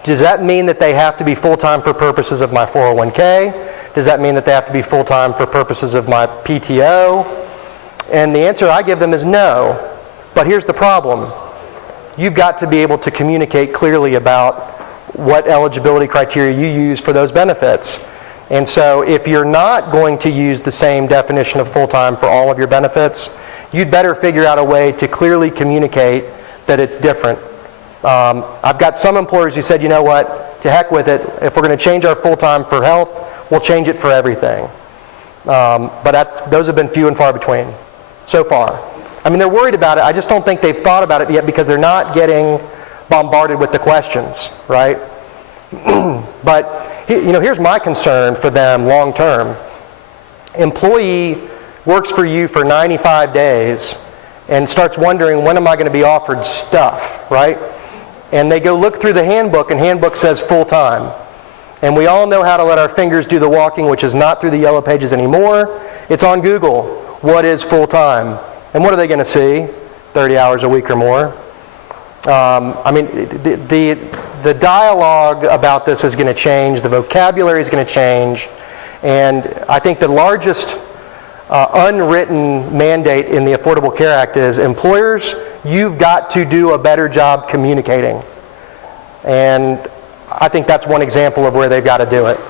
Does that mean that they have to be full-time for purposes of my 401k? Does that mean that they have to be full-time for purposes of my PTO?" And the answer I give them is no. But here's the problem. You've got to be able to communicate clearly about what eligibility criteria you use for those benefits. And so if you're not going to use the same definition of full-time for all of your benefits, you'd better figure out a way to clearly communicate that it's different. I've got some employers who said, you know what, to heck with it. If we're going to change our full-time for health, we'll change it for everything. But those have been few and far between so far. I mean, they're worried about it. I just don't think they've thought about it yet because they're not getting bombarded with the questions, right? But here's my concern for them long term. Employee works for you for 95 days and starts wondering, when am I going to be offered stuff, right? And they go look through the handbook, and handbook says full-time. And we all know how to let our fingers do the walking, which is not through the yellow pages anymore. It's on Google. What is full-time? And what are they going to see? 30 hours a week or more. The the dialogue about this is going to change, the vocabulary is going to change, and I think the largest unwritten mandate in the Affordable Care Act is employers, you've got to do a better job communicating. And I think that's one example of where they've got to do it.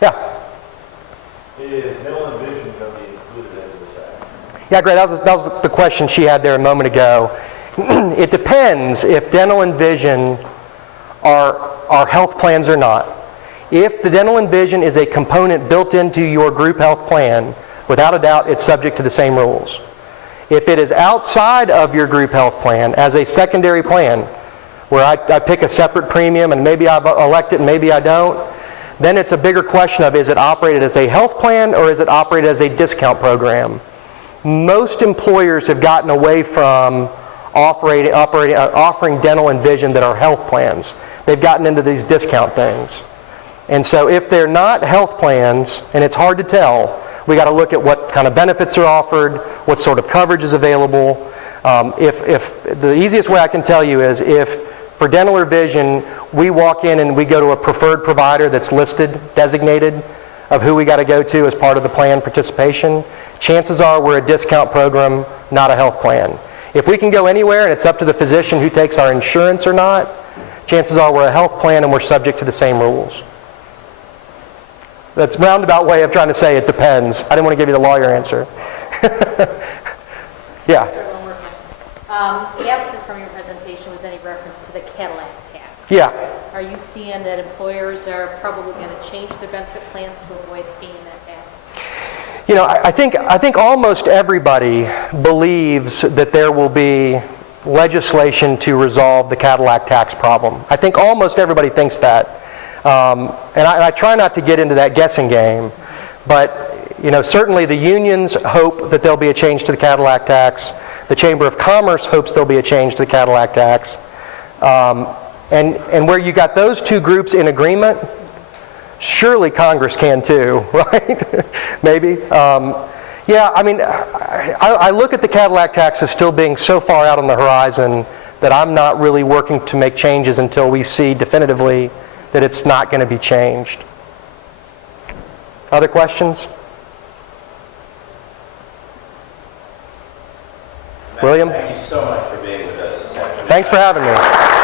Yeah. Is dental and vision going to be included into this act? Yeah, great. That was the question she had there a moment ago. It depends if dental and vision are health plans or not. If the dental and vision is a component built into your group health plan, without a doubt, it's subject to the same rules. If it is outside of your group health plan as a secondary plan, where I pick a separate premium and maybe I elect it and maybe I don't, then it's a bigger question of, is it operated as a health plan or is it operated as a discount program? Most employers have gotten away from offering dental and vision that are health plans. They've gotten into these discount things. And so if they're not health plans, and it's hard to tell, we got to look at what kind of benefits are offered, what sort of coverage is available. If the easiest way I can tell you is if for dental or vision, we walk in and we go to a preferred provider that's listed, designated, of who we got to go to as part of the plan participation, chances are we're a discount program, not a health plan. If we can go anywhere and it's up to the physician who takes our insurance or not, chances are we're a health plan and we're subject to the same rules. That's a roundabout way of trying to say it depends. I didn't want to give you the lawyer answer. Yeah. Absent from your presentation was any reference to the Cadillac tax. Yeah. Are you seeing that employers are probably going to change their benefit plans to avoid paying that tax? You know, I think almost everybody believes that there will be legislation to resolve the Cadillac tax problem. I think almost everybody thinks that. And I try not to get into that guessing game, but you know, certainly the unions hope that there'll be a change to the Cadillac tax. The Chamber of Commerce hopes there'll be a change to the Cadillac tax. And where you got those two groups in agreement, surely Congress can too, right? Maybe. Yeah, I mean, I look at the Cadillac tax as still being so far out on the horizon that I'm not really working to make changes until we see definitively that it's not going to be changed. Other questions? William? Thank you so much for being with us this afternoon. Thanks for having me.